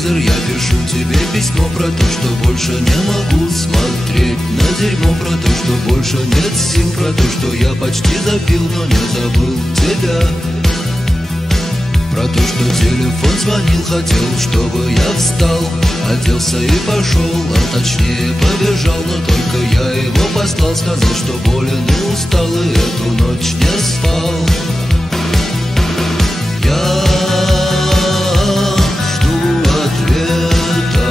телевизор, я пишу тебе письмо про то, что больше не могу смотреть на дерьмо, про то, что больше нет сил, про то, что я почти запил, но не забыл тебя. Про то, что телефон звонил, хотел, чтобы я встал, оделся и пошел, а точнее побежал, но только я его послал, сказал, что болен и устал, и эту ночь не спал. Я жду ответа,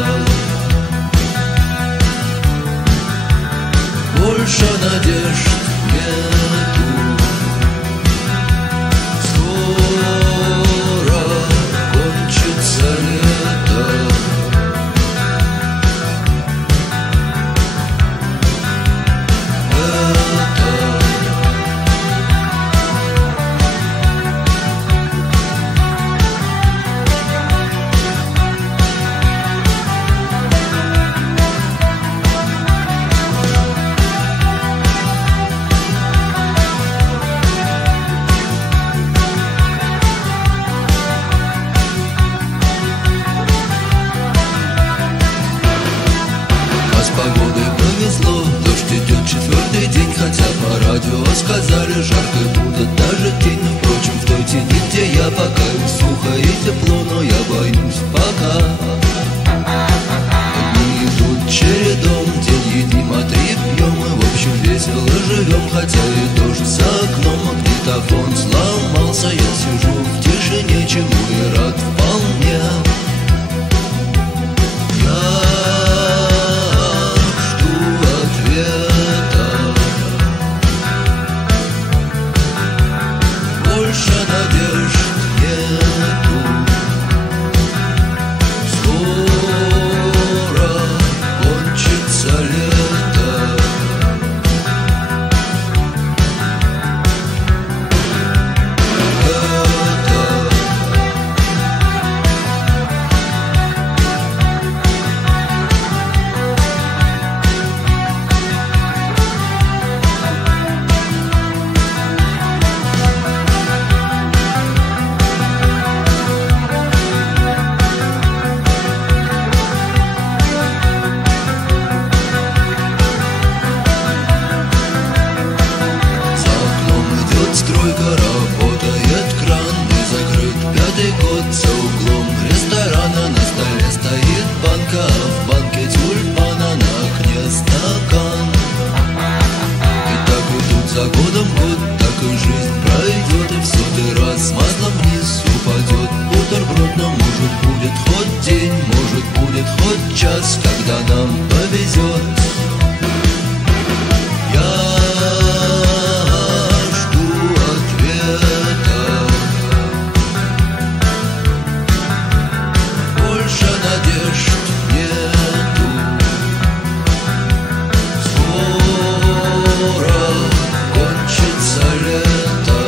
больше надежд нету. Сказали, жарко будет даже день, но впрочем в той тени, где я пока сухо и тепло, но я боюсь пока. Дни идут чередом, день едим, а три пьем, и в общем весело живем, хотя и дождь за окном, магнитофон сломался, я сижу в тишине, чему и рад вполне. Когда нам повезет, я жду ответа, больше надежд нету. Скоро кончится лето.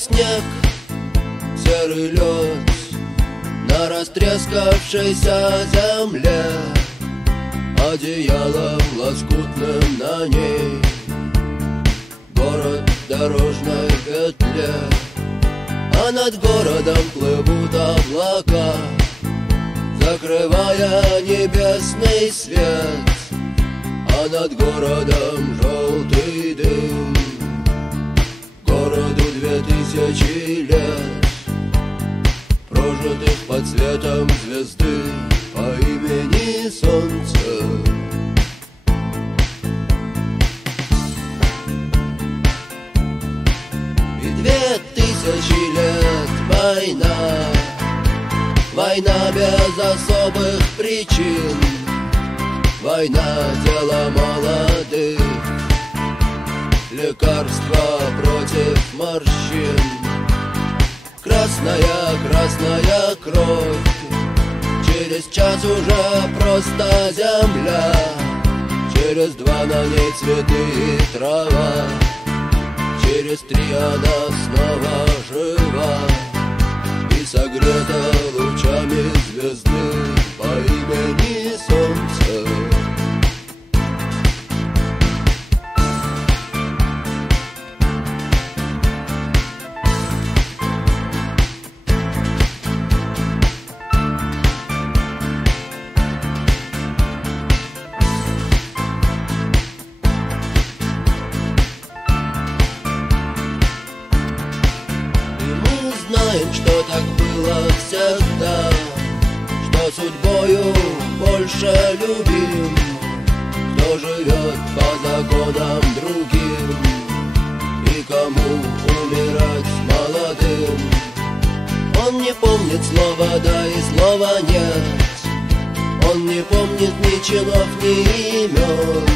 снег, серый лед на растрескавшейся земле, одеялом лоскутным на ней город в дорожной петле. А над городом плывут облака, закрывая небесный свет. А над городом желтый дым, городу 2000 лет, прожитых под светом звезды по имени Солнце. И 2000 лет война, война без особых причин, война дело молодых, лекарства против морщин. Красная, красная кровь, через час уже просто земля, через 2 на ней цветы и трава, через 3 она снова жива и согрета лучами звезды по имени Солнце. Знаем, что так было всегда, что судьбою больше любим, кто живет по законам другим и кому умирать молодым. Он не помнит слова «да» и слова «нет», он не помнит ни чинов, ни имен,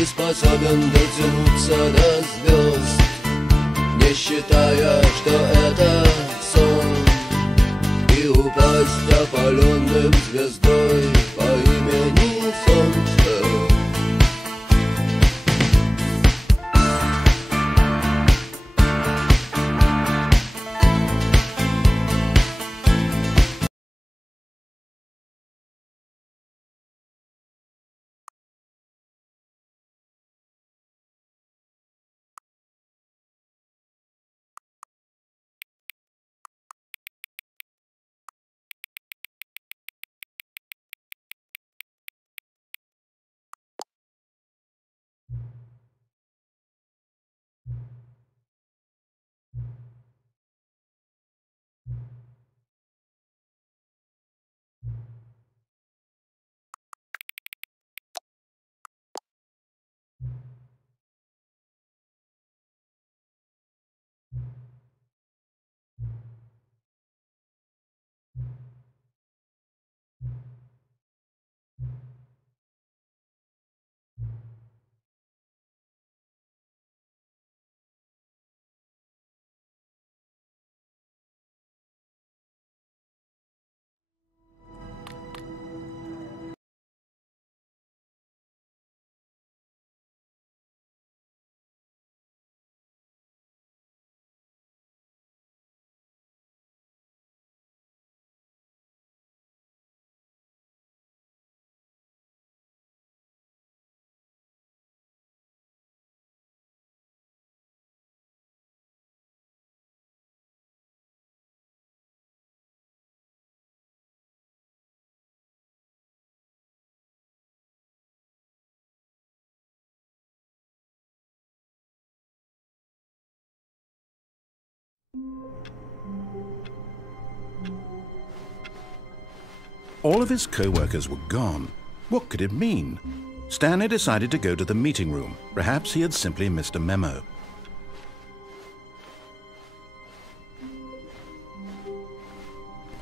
и способен дотянуться до звезд, не считая, что это сон, и упасть опаленным звездой по имени Солнце. All of his co-workers were gone. What could it mean? Stanley decided to go to the meeting room. Perhaps he had simply missed a memo.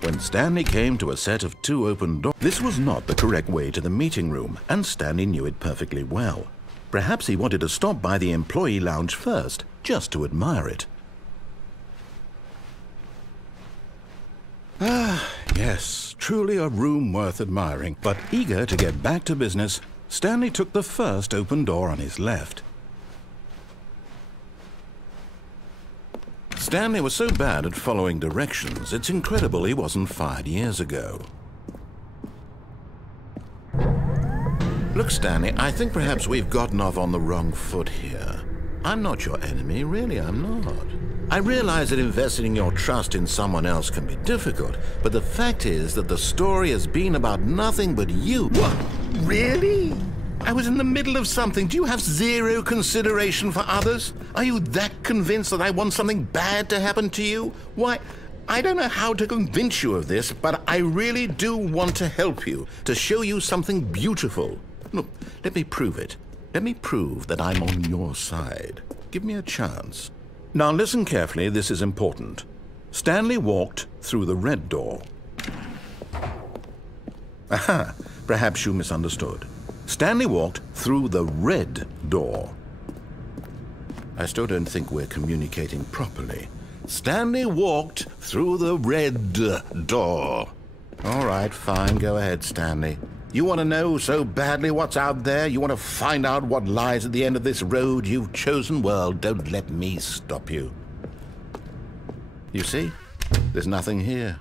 When Stanley came to a set of 2 open doors, this was not the correct way to the meeting room, and Stanley knew it perfectly well. Perhaps he wanted to stop by the employee lounge first, just to admire it. Ah, yes, truly a room worth admiring. But eager to get back to business, Stanley took the first open door on his left. Stanley was so bad at following directions, it's incredible he wasn't fired years ago. Look, Stanley, I think perhaps we've gotten off on the wrong foot here. I'm not your enemy, really, I'm not. I realize that investing your trust in someone else can be difficult, but the fact is that the story has been about nothing but you. What? Really? I was in the middle of something. Do you have zero consideration for others? Are you that convinced that I want something bad to happen to you? Why, I don't know how to convince you of this, but I really do want to help you, to show you something beautiful. Look, let me prove it. Let me prove that I'm on your side. Give me a chance. Now listen carefully, this is important. Stanley walked through the red door. Aha, perhaps you misunderstood. Stanley walked through the red door. I still don't think we're communicating properly. Stanley walked through the red door. All right, fine, go ahead, Stanley. You want to know so badly what's out there? You want to find out what lies at the end of this road you've chosen? Well, don't let me stop you. You see, there's nothing here.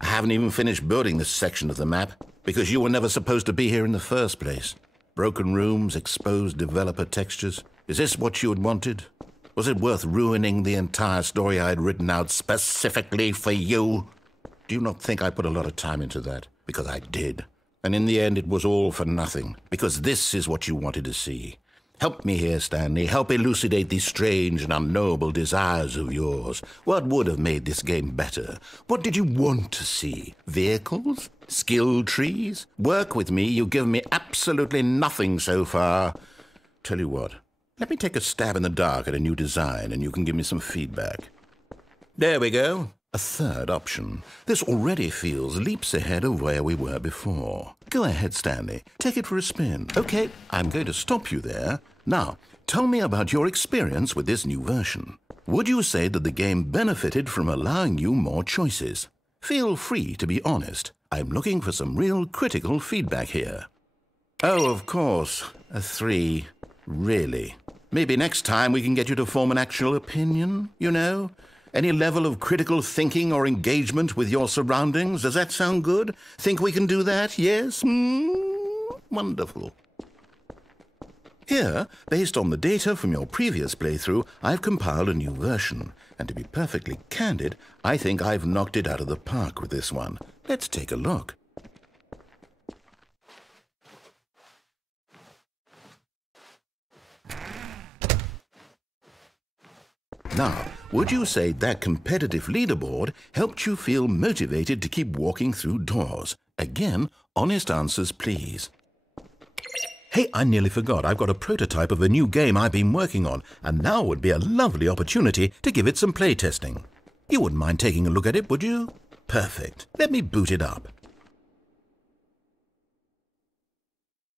I haven't even finished building this section of the map because you were never supposed to be here in the first place. Broken rooms, exposed developer textures. Is this what you had wanted? Was it worth ruining the entire story I had written out specifically for you? Do you not think I put a lot of time into that? Because I did. And in the end, it was all for nothing, because this is what you wanted to see. Help me here, Stanley. Help elucidate these strange and unknowable desires of yours. What would have made this game better? What did you want to see? Vehicles? Skill trees? Work with me. You've given me absolutely nothing so far. Tell you what, let me take a stab in the dark at a new design, and you can give me some feedback. There we go. A third option. This already feels leaps ahead of where we were before. Go ahead, Stanley. Take it for a spin. Okay, I'm going to stop you there. Now, tell me about your experience with this new version. Would you say that the game benefited from allowing you more choices? Feel free to be honest. I'm looking for some real critical feedback here. Oh, of course. A 3. Really? Maybe next time we can get you to form an actual opinion, you know? Any level of critical thinking or engagement with your surroundings? Does that sound good? Think we can do that? Yes? Wonderful. Here, based on the data from your previous playthrough, I've compiled a new version. And to be perfectly candid, I think I've knocked it out of the park with this one. Let's take a look. Now, would you say that competitive leaderboard helped you feel motivated to keep walking through doors? Again, honest answers, please. Hey, I nearly forgot. I've got a prototype of a new game I've been working on, and now would be a lovely opportunity to give it some playtesting. You wouldn't mind taking a look at it, would you? Perfect. Let me boot it up.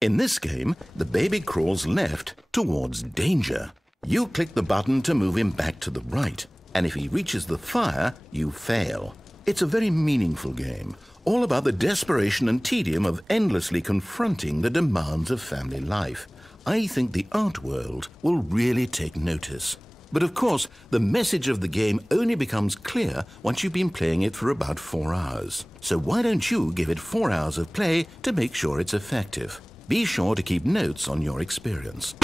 In this game, the baby crawls left towards danger. You click the button to move him back to the right, and if he reaches the fire, you fail. It's a very meaningful game, all about the desperation and tedium of endlessly confronting the demands of family life. I think the art world will really take notice. But of course, the message of the game only becomes clear once you've been playing it for about 4 hours. So why don't you give it 4 hours of play to make sure it's effective? Be sure to keep notes on your experience.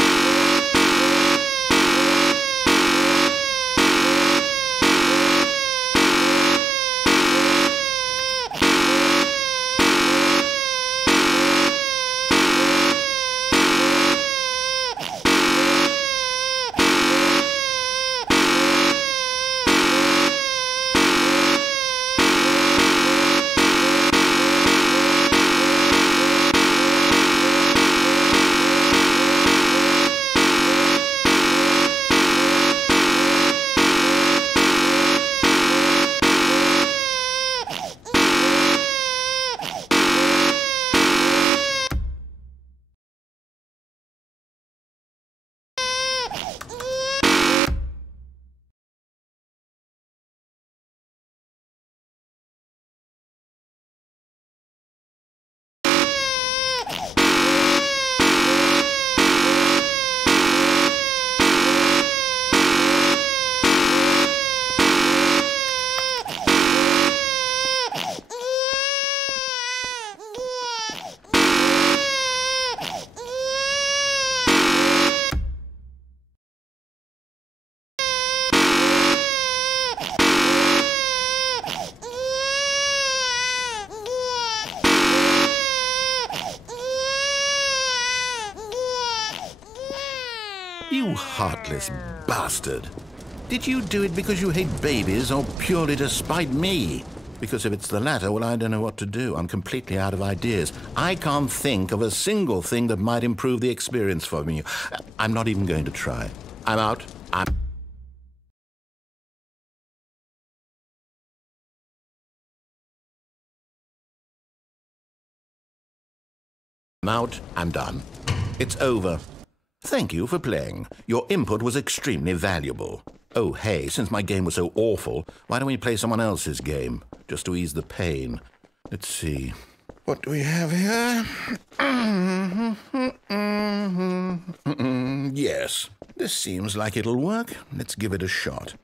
You heartless bastard. Did you do it because you hate babies or purely to spite me? Because if it's the latter, well, I don't know what to do. I'm completely out of ideas. I can't think of a single thing that might improve the experience for me. I'm not even going to try. I'm out. I'm out. I'm done. It's over. Thank you for playing. Your input was extremely valuable. Oh, hey, since my game was so awful, why don't we play someone else's game, just to ease the pain? Let's see. What do we have here? Yes, this seems like it'll work. Let's give it a shot.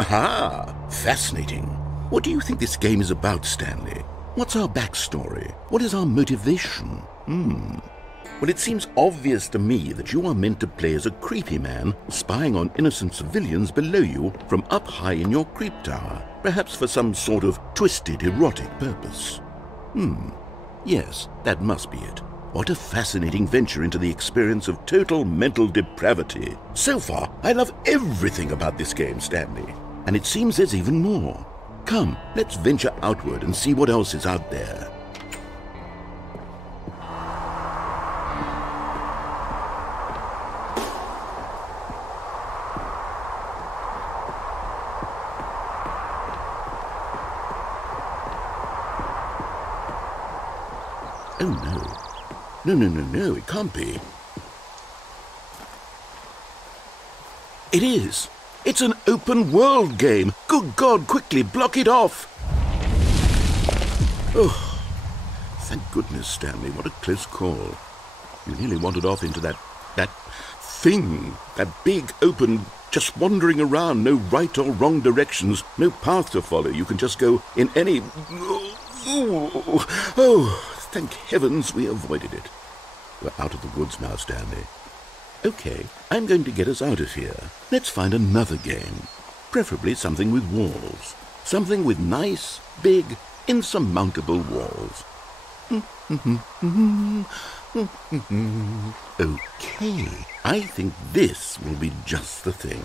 Aha! Fascinating. What do you think this game is about, Stanley? What's our backstory? What is our motivation? Well, it seems obvious to me that you are meant to play as a creepy man spying on innocent civilians below you from up high in your creep tower, perhaps for some sort of twisted erotic purpose. Yes, that must be it. What a fascinating venture into the experience of total mental depravity. So far, I love everything about this game, Stanley. And it seems there's even more. Come, let's venture outward and see what else is out there. Oh no. No, it can't be. It is. It's an open world game. Good God, quickly block it off. Oh, thank goodness, Stanley. What a close call. You nearly wandered off into that thing. That big, open, just wandering around. No right or wrong directions. No path to follow. You can just go in any... Oh, thank heavens we avoided it. We're out of the woods now, Stanley. Okay, I'm going to get us out of here. Let's find another game. Preferably something with walls. Something with nice, big, insurmountable walls. Okay, I think this will be just the thing.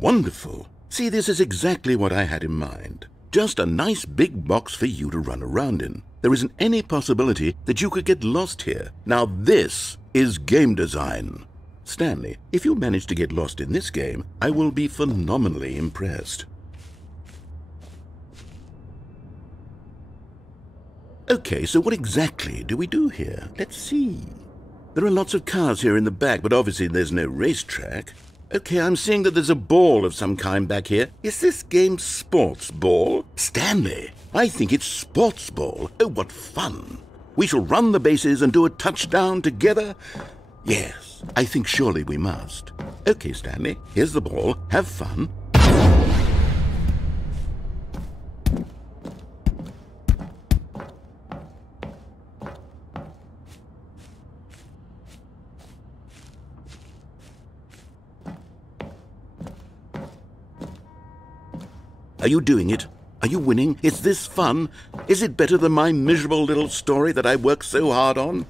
Wonderful. See, this is exactly what I had in mind. Just a nice big box for you to run around in. There isn't any possibility that you could get lost here. Now this is game design. Stanley, if you manage to get lost in this game, I will be phenomenally impressed. Okay, so what exactly do we do here? Let's see. There are lots of cars here in the back, but obviously there's no racetrack. Okay, I'm seeing that there's a ball of some kind back here. Is this game sports ball? Stanley, I think it's sports ball. Oh, what fun. We shall run the bases and do a touchdown together? Yes, I think surely we must. Okay, Stanley, here's the ball. Have fun. Are you doing it? Are you winning? Is this fun? Is it better than my miserable little story that I worked so hard on?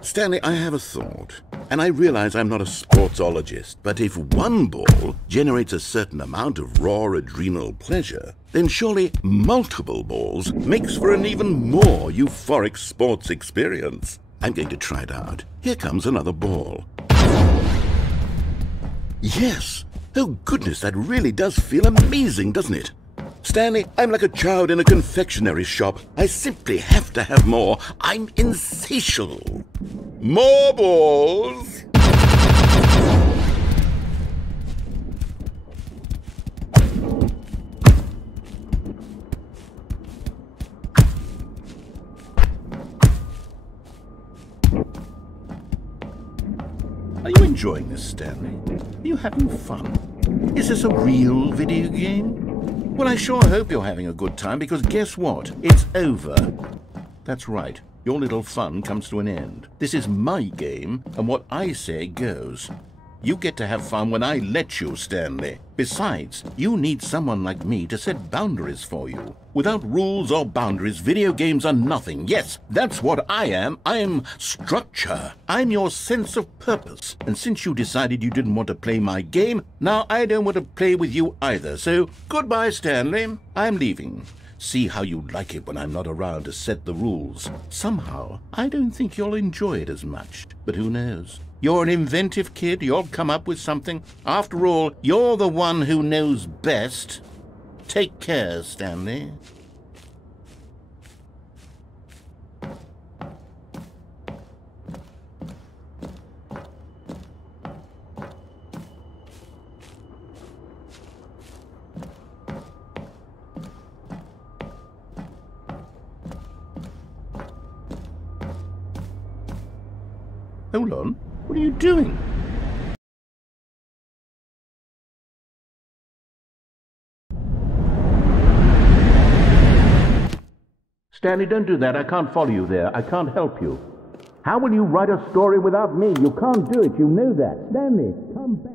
Stanley, I have a thought, and I realize I'm not a sportsologist, but if one ball generates a certain amount of raw adrenal pleasure, then surely multiple balls makes for an even more euphoric sports experience. I'm going to try it out. Here comes another ball. Yes! Oh goodness, that really does feel amazing, doesn't it? Stanley, I'm like a child in a confectionery shop. I simply have to have more. I'm insatiable. More balls! Are you enjoying this, Stanley? Are you having fun? Is this a real video game? Well, I sure hope you're having a good time, because guess what? It's over. That's right. your little fun comes to an end. This is my game, and what I say goes. You get to have fun when I let you, Stanley. Besides, you need someone like me to set boundaries for you. Without rules or boundaries, video games are nothing. Yes, that's what I am. I'm structure. I'm your sense of purpose. And since you decided you didn't want to play my game, now I don't want to play with you either. So, goodbye, Stanley. I'm leaving. See how you like it when I'm not around to set the rules. Somehow, I don't think you'll enjoy it as much. But who knows? You're an inventive kid. You'll come up with something. After all, you're the one who knows best. Take care, Stanley. Hold on. What are you doing? Stanley, don't do that. I can't follow you there. I can't help you. How will you write a story without me? You can't do it. You know that. Stanley, come back.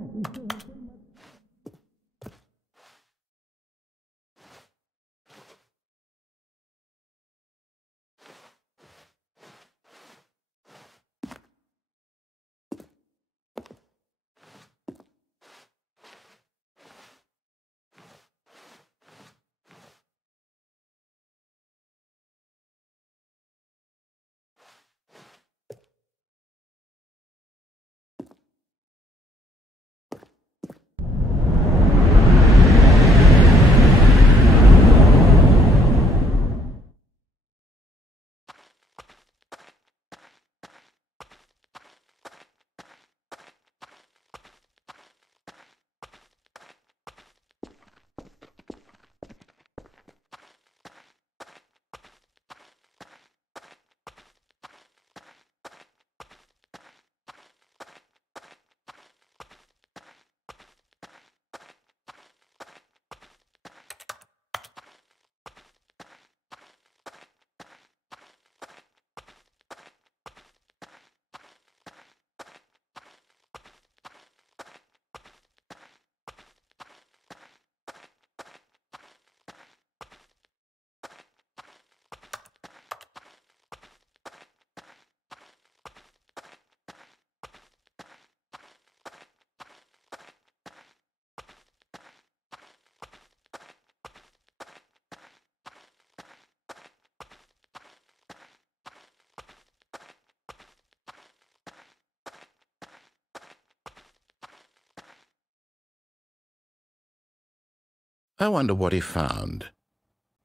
I wonder what he found.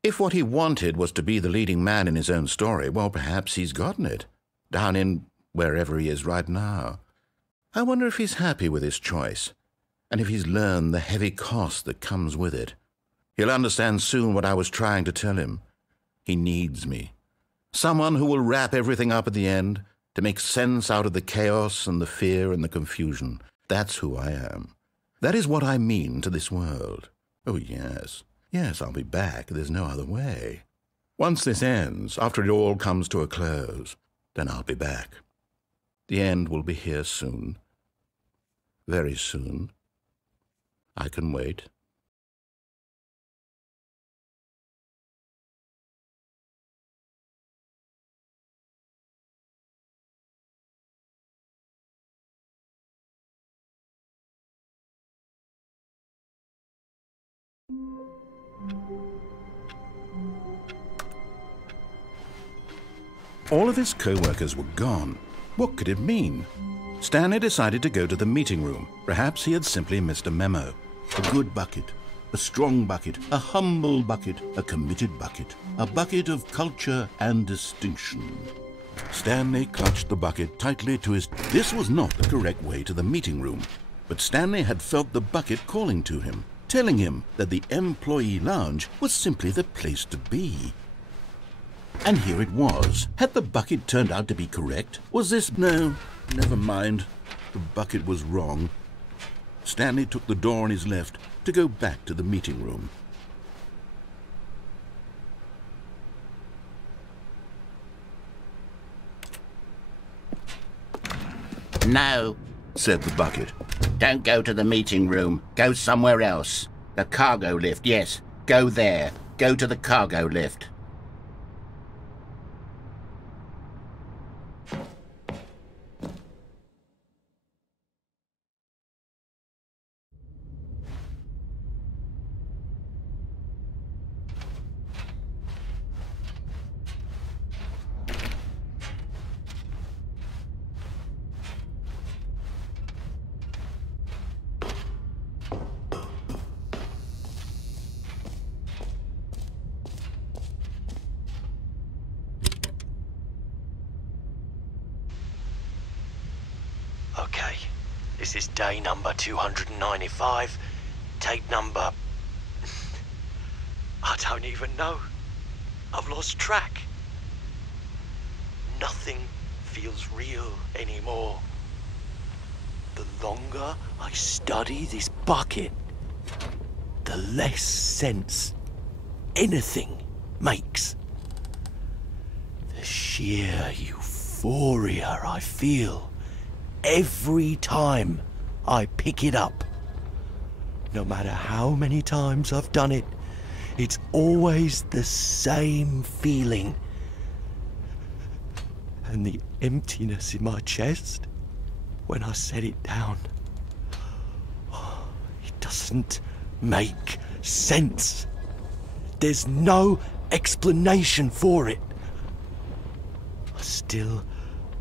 If what he wanted was to be the leading man in his own story, well, perhaps he's gotten it, down in wherever he is right now. I wonder if he's happy with his choice, and if he's learned the heavy cost that comes with it. He'll understand soon what I was trying to tell him. He needs me. Someone who will wrap everything up at the end, to make sense out of the chaos and the fear and the confusion. That's who I am. That is what I mean to this world. Oh, yes. Yes, I'll be back. There's no other way. Once this ends, after it all comes to a close, then I'll be back. The end will be here soon. Very soon. I can wait. All of his co-workers were gone. What could it mean? Stanley decided to go to the meeting room. Perhaps he had simply missed a memo. A good bucket, a strong bucket, a humble bucket, a committed bucket, a bucket of culture and distinction. Stanley clutched the bucket tightly to his... This was not the correct way to the meeting room, but Stanley had felt the bucket calling to him, telling him that the employee lounge was simply the place to be. And here it was. Had the bucket turned out to be correct? Was this... No, never mind. The bucket was wrong. Stanley took the door on his left to go back to the meeting room. No, said the bucket. don't go to the meeting room. Go somewhere else. The cargo lift, yes. Go there. Go to the cargo lift. Okay, this is day number 295. Tape number... I don't even know. I've lost track. Nothing feels real anymore. The longer I study this bucket, the less sense anything makes. The sheer euphoria I feel every time I pick it up. No matter how many times I've done it, it's always the same feeling. And the emptiness in my chest when I set it down, it doesn't make sense. There's no explanation for it. I still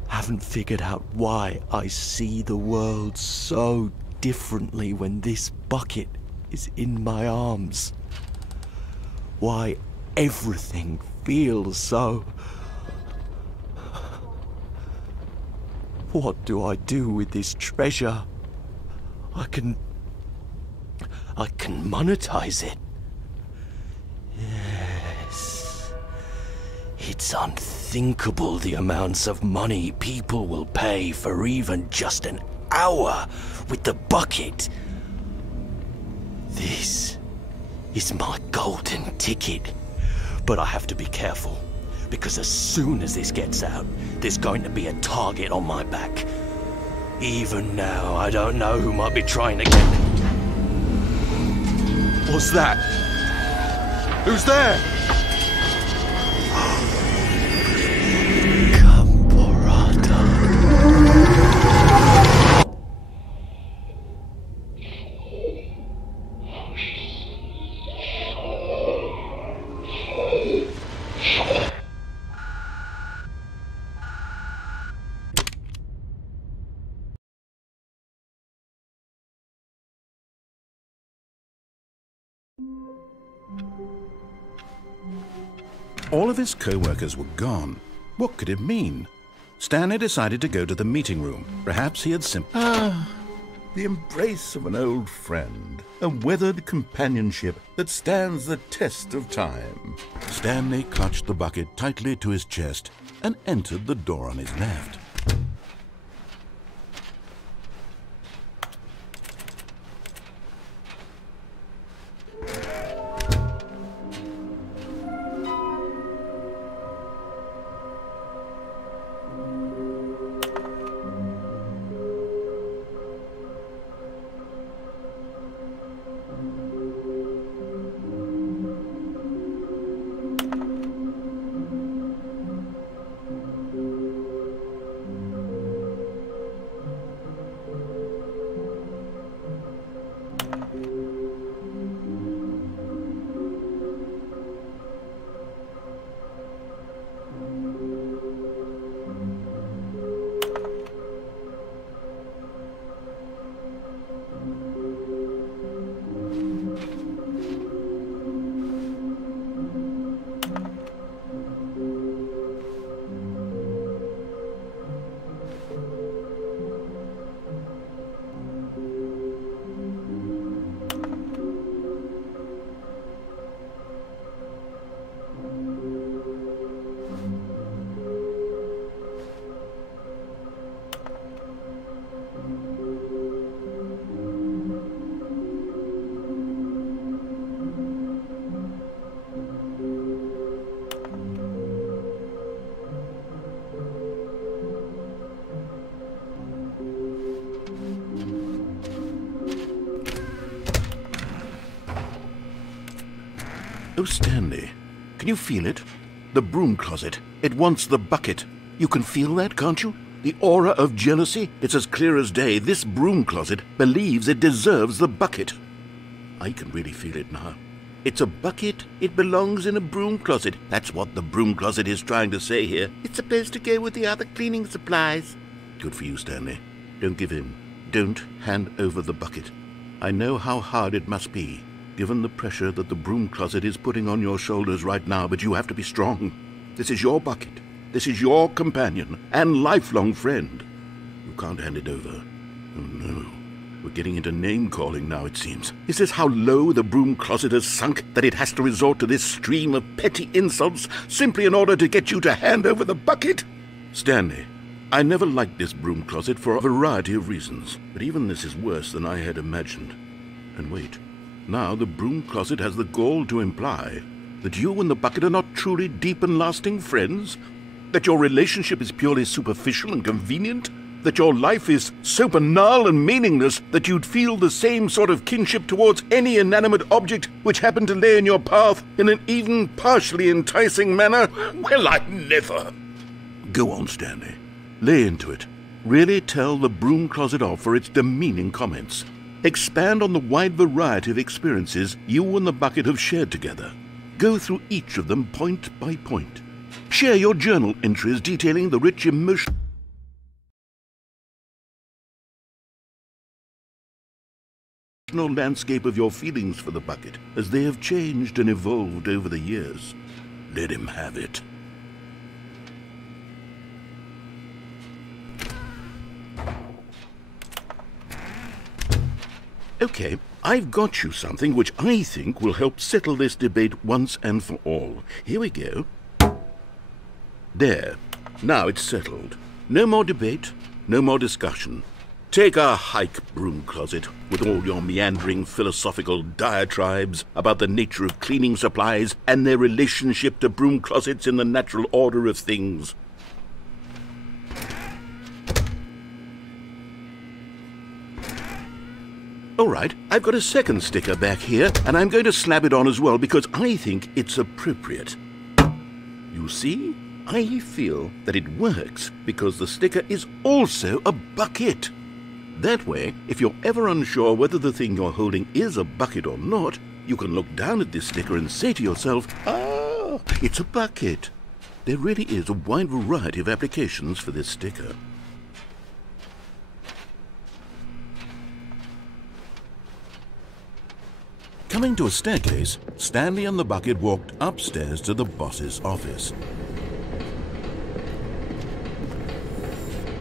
haven't figured out why I see the world so differently when this bucket is in my arms. Why everything feels so... What do I do with this treasure? I can monetize it. Yes. It's unthinkable the amounts of money people will pay for even just an hour with the bucket. This is my golden ticket. But I have to be careful, because as soon as this gets out, there's going to be a target on my back. Even now, I don't know who might be trying to get me. What's that? Who's there? All of his co-workers were gone. What could it mean? Stanley decided to go to the meeting room. Perhaps he had the embrace of an old friend, a weathered companionship that stands the test of time. Stanley clutched the bucket tightly to his chest and entered the door on his left. Oh, Stanley, can you feel it? The broom closet. It wants the bucket. You can feel that, can't you? The aura of jealousy? It's as clear as day. This broom closet believes it deserves the bucket. I can really feel it now. It's a bucket. It belongs in a broom closet. That's what the broom closet is trying to say here. It's supposed to go with the other cleaning supplies. Good for you, Stanley. Don't give in. Don't hand over the bucket. I know how hard it must be, given the pressure that the broom closet is putting on your shoulders right now, but you have to be strong. This is your bucket. This is your companion and lifelong friend. You can't hand it over. Oh, no. We're getting into name-calling now, it seems. Is this how low the broom closet has sunk, that it has to resort to this stream of petty insults simply in order to get you to hand over the bucket? Stanley, I never liked this broom closet for a variety of reasons, but even this is worse than I had imagined. And wait, now the broom closet has the gall to imply that you and the bucket are not truly deep and lasting friends? That your relationship is purely superficial and convenient? That your life is so banal and meaningless that you'd feel the same sort of kinship towards any inanimate object which happened to lay in your path in an even partially enticing manner? Well, I never! Go on, Stanley. Lay into it. Really tell the broom closet off for its demeaning comments. Expand on the wide variety of experiences you and the bucket have shared together. Go through each of them point by point. Share your journal entries detailing the rich emotional landscape of your feelings for the bucket as they have changed and evolved over the years. Let him have it. Okay, I've got you something which I think will help settle this debate once and for all. Here we go. There. Now it's settled. No more debate, no more discussion. Take a hike, broom closet, with all your meandering philosophical diatribes about the nature of cleaning supplies and their relationship to broom closets in the natural order of things. All right, I've got a second sticker back here, and I'm going to slap it on as well because I think it's appropriate. You see? I feel that it works because the sticker is also a bucket. That way, if you're ever unsure whether the thing you're holding is a bucket or not, you can look down at this sticker and say to yourself, ah, it's a bucket. There really is a wide variety of applications for this sticker. Coming to a staircase, Stanley and the bucket walked upstairs to the boss's office.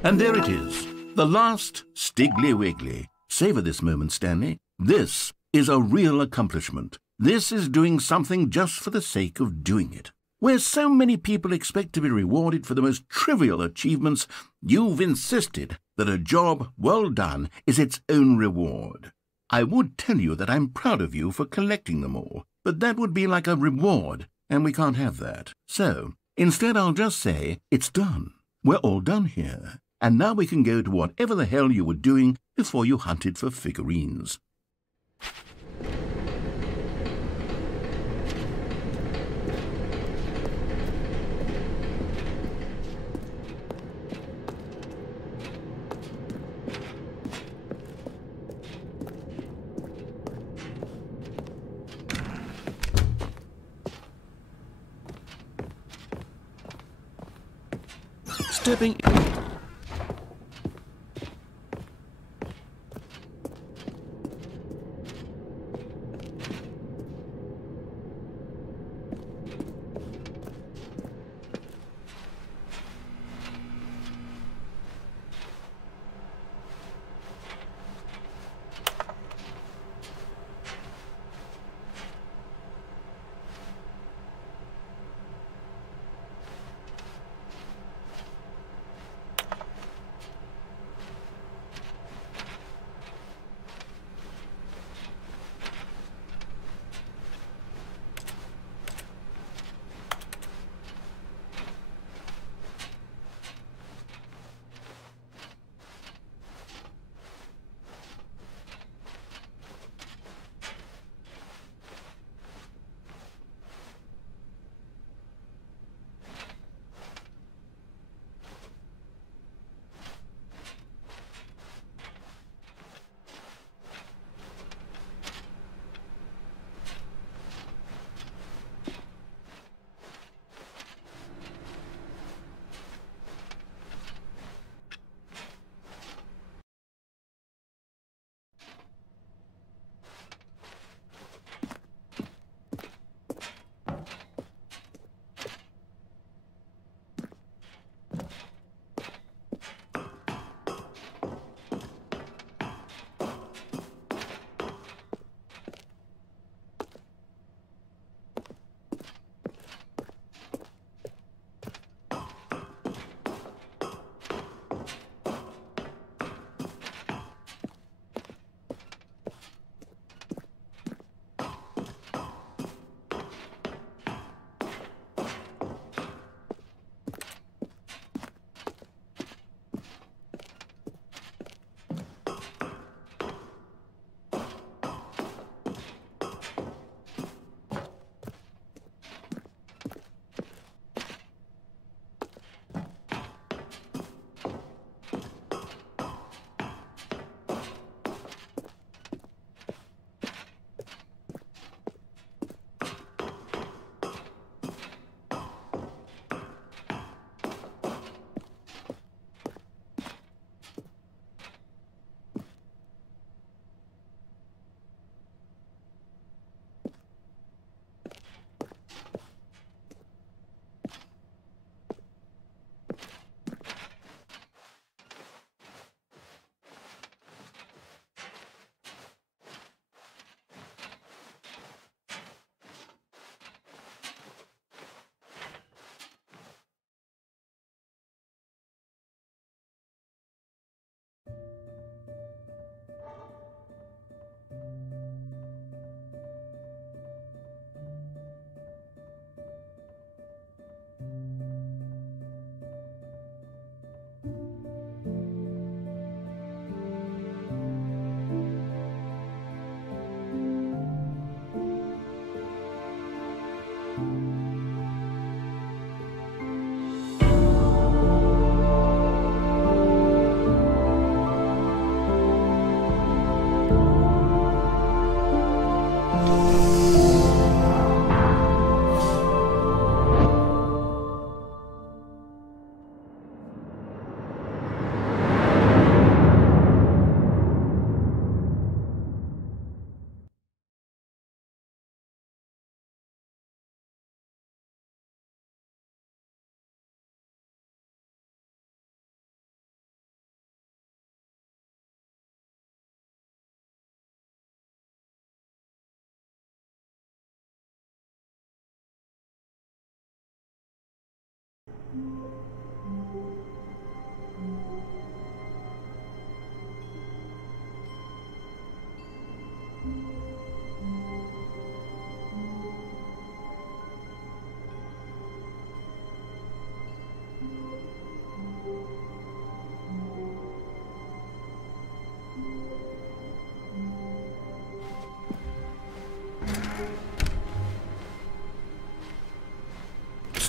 And there it is. The last Stiggly Wiggly. Savor this moment, Stanley. This is a real accomplishment. This is doing something just for the sake of doing it. Where so many people expect to be rewarded for the most trivial achievements, you've insisted that a job well done is its own reward. I would tell you that I'm proud of you for collecting them all, but that would be like a reward, and we can't have that. So, instead I'll just say, it's done. We're all done here. And now we can go to whatever the hell you were doing before you hunted for figurines. Stepping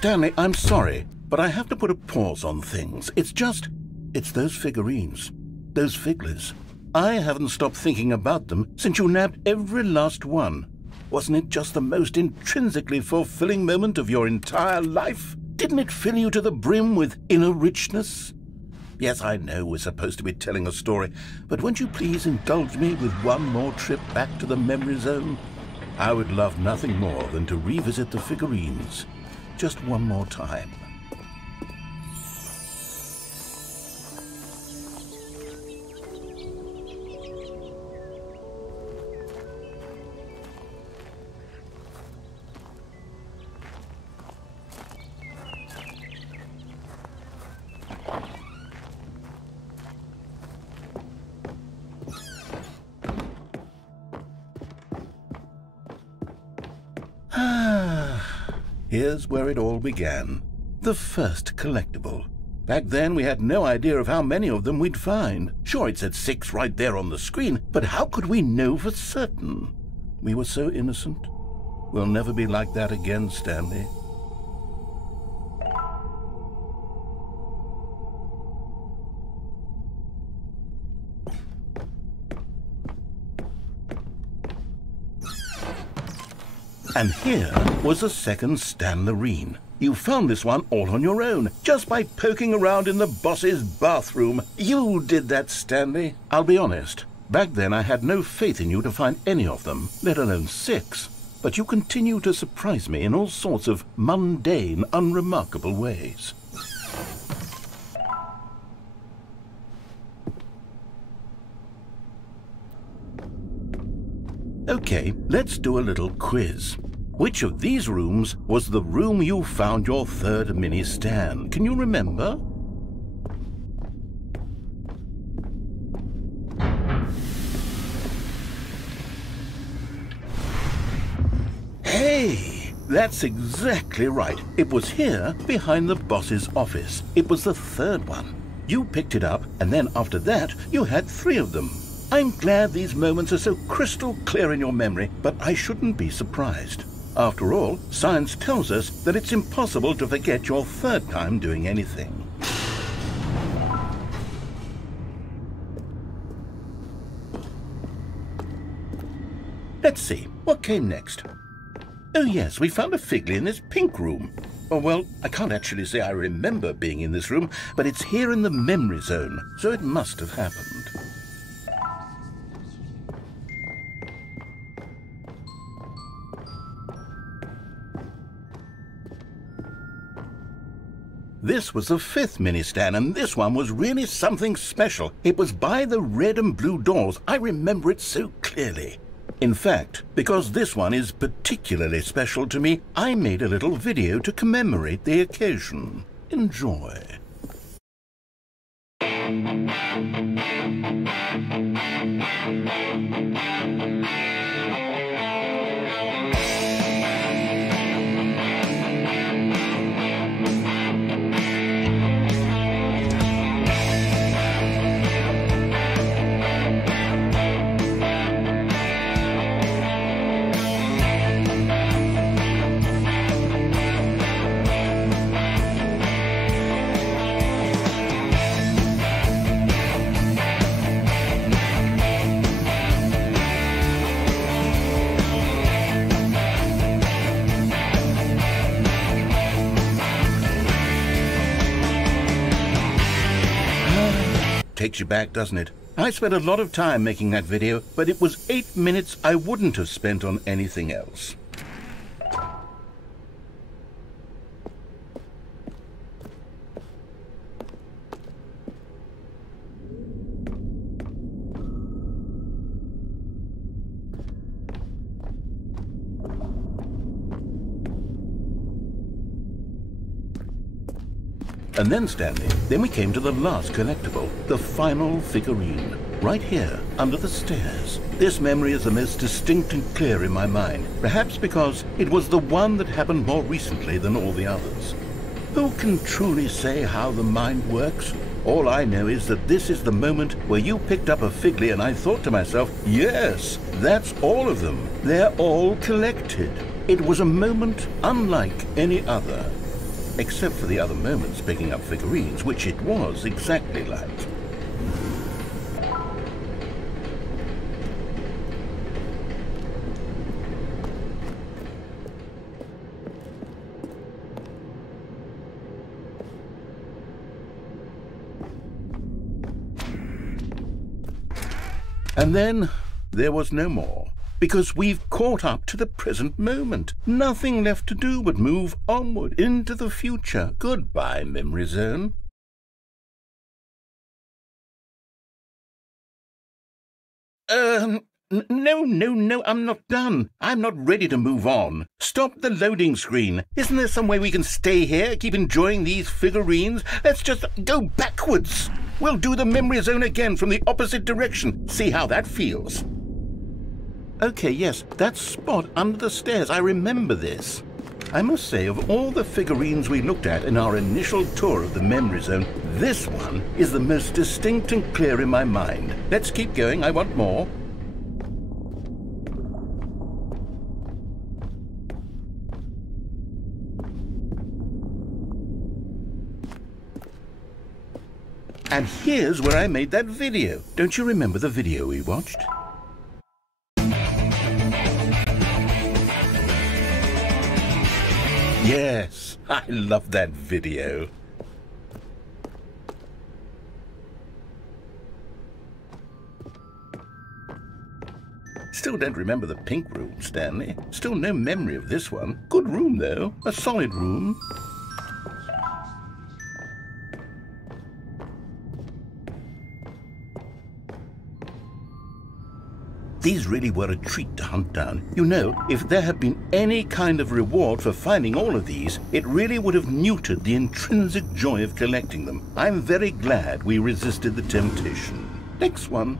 Stanley, I'm sorry, but I have to put a pause on things. It's those figurines, those figglers. I haven't stopped thinking about them since you nabbed every last one. Wasn't it just the most intrinsically fulfilling moment of your entire life? Didn't it fill you to the brim with inner richness? Yes, I know we're supposed to be telling a story, but won't you please indulge me with one more trip back to the memory zone? I would love nothing more than to revisit the figurines. Just one more time. Here's where it all began. The first collectible. Back then, we had no idea of how many of them we'd find. Sure, it said 6 right there on the screen, but how could we know for certain? We were so innocent. We'll never be like that again, Stanley. And here was the second Stanley. You found this one all on your own, just by poking around in the boss's bathroom. You did that, Stanley. I'll be honest, back then I had no faith in you to find any of them, let alone 6. But you continue to surprise me in all sorts of mundane, unremarkable ways. Okay, let's do a little quiz. Which of these rooms was the room you found your third mini Stan? Can you remember? Hey, that's exactly right. It was here, behind the boss's office. It was the third one. You picked it up, and then after that, you had 3 of them. I'm glad these moments are so crystal clear in your memory, but I shouldn't be surprised. After all, science tells us that it's impossible to forget your third time doing anything. Let's see, what came next? Oh yes, we found a Figley in this pink room. Oh well, I can't actually say I remember being in this room, but it's here in the memory zone, so it must have happened. This was the 5th mini Stan, and this one was really something special. It was by the red and blue doors. I remember it so clearly. In fact, because this one is particularly special to me, I made a little video to commemorate the occasion. Enjoy. Takes you back, doesn't it? I spent a lot of time making that video, but it was 8 minutes I wouldn't have spent on anything else. And then, Stanley, then we came to the last collectible, the final figurine. Right here, under the stairs. This memory is the most distinct and clear in my mind, perhaps because it was the one that happened more recently than all the others. Who can truly say how the mind works? All I know is that this is the moment where you picked up a Figley and I thought to myself, yes, that's all of them. They're all collected. It was a moment unlike any other, except for the other moments picking up figurines, which it was exactly like. And then there was no more, because we've caught up to the present moment. Nothing left to do but move onward into the future. Goodbye, Memory Zone. No, I'm not done. I'm not ready to move on. Stop the loading screen. Isn't there some way we can stay here, keep enjoying these figurines? Let's just go backwards. We'll do the Memory Zone again from the opposite direction. See how that feels. Okay, yes, that spot under the stairs. I remember this. I must say, of all the figurines we looked at in our initial tour of the Memory Zone, this one is the most distinct and clear in my mind. Let's keep going. I want more. And here's where I made that video. Don't you remember the video we watched? Yes, I love that video. Still don't remember the pink room, Stanley. Still no memory of this one. Good room, though. A solid room. These really were a treat to hunt down. You know, if there had been any kind of reward for finding all of these, it really would have neutered the intrinsic joy of collecting them. I'm very glad we resisted the temptation. Next one.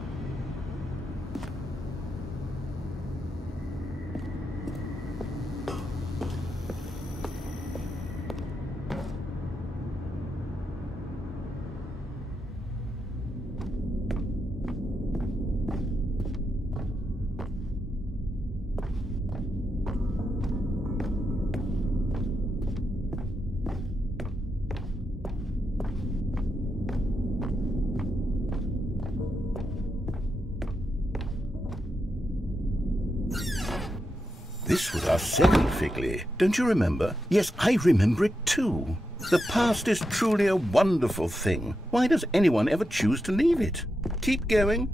This was our second Figley. Don't you remember? Yes, I remember it too. The past is truly a wonderful thing. Why does anyone ever choose to leave it? Keep going.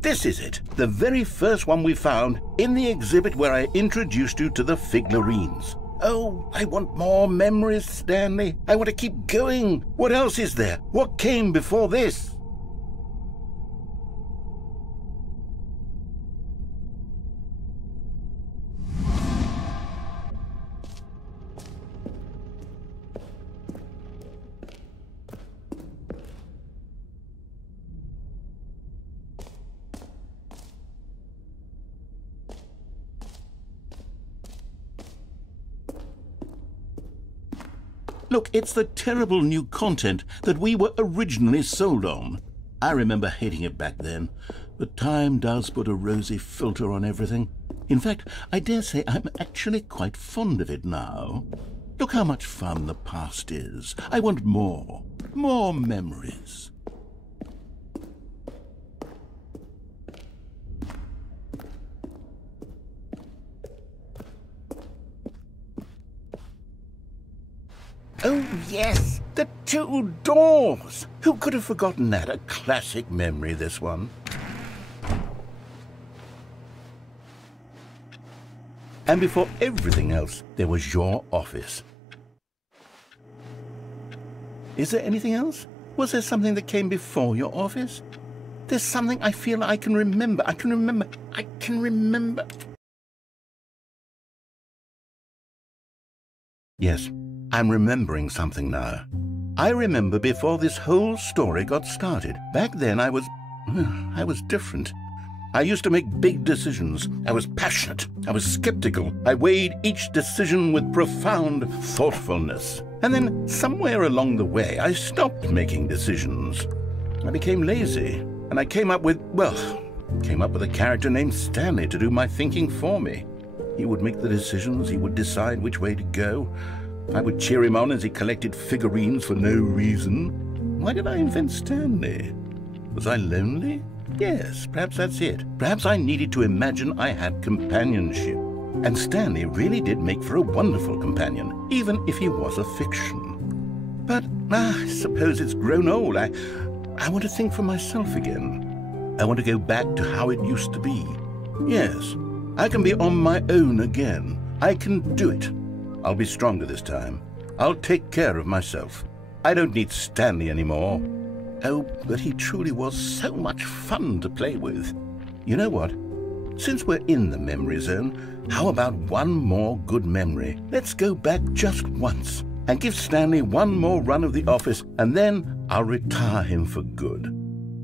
This is it. The very first one we found in the exhibit where I introduced you to the figurines. Oh, I want more memories, Stanley. I want to keep going. What else is there? What came before this? Look, it's the terrible new content that we were originally sold on. I remember hating it back then, but time does put a rosy filter on everything. In fact, I dare say I'm actually quite fond of it now. Look how much fun the past is. I want more. More memories. Oh, yes, the two doors. Who could have forgotten that? A classic memory, this one. And before everything else, there was your office. Is there anything else? Was there something that came before your office? There's something I feel I can remember. I can remember. Yes. I'm remembering something now. I remember before this whole story got started. Back then I was different. I used to make big decisions. I was passionate. I was skeptical. I weighed each decision with profound thoughtfulness. And then somewhere along the way, I stopped making decisions. I became lazy, and I came up with a character named Stanley to do my thinking for me. He would make the decisions. He would decide which way to go. I would cheer him on as he collected figurines for no reason. Why did I invent Stanley? Was I lonely? Yes, perhaps that's it. Perhaps I needed to imagine I had companionship. And Stanley really did make for a wonderful companion, even if he was a fiction. But I suppose it's grown old. I want to think for myself again. I want to go back to how it used to be. Yes, I can be on my own again. I can do it. I'll be stronger this time. I'll take care of myself. I don't need Stanley anymore. Oh, but he truly was so much fun to play with. You know what? Since we're in the memory zone, how about one more good memory? Let's go back just once and give Stanley one more run of the office, and then I'll retire him for good.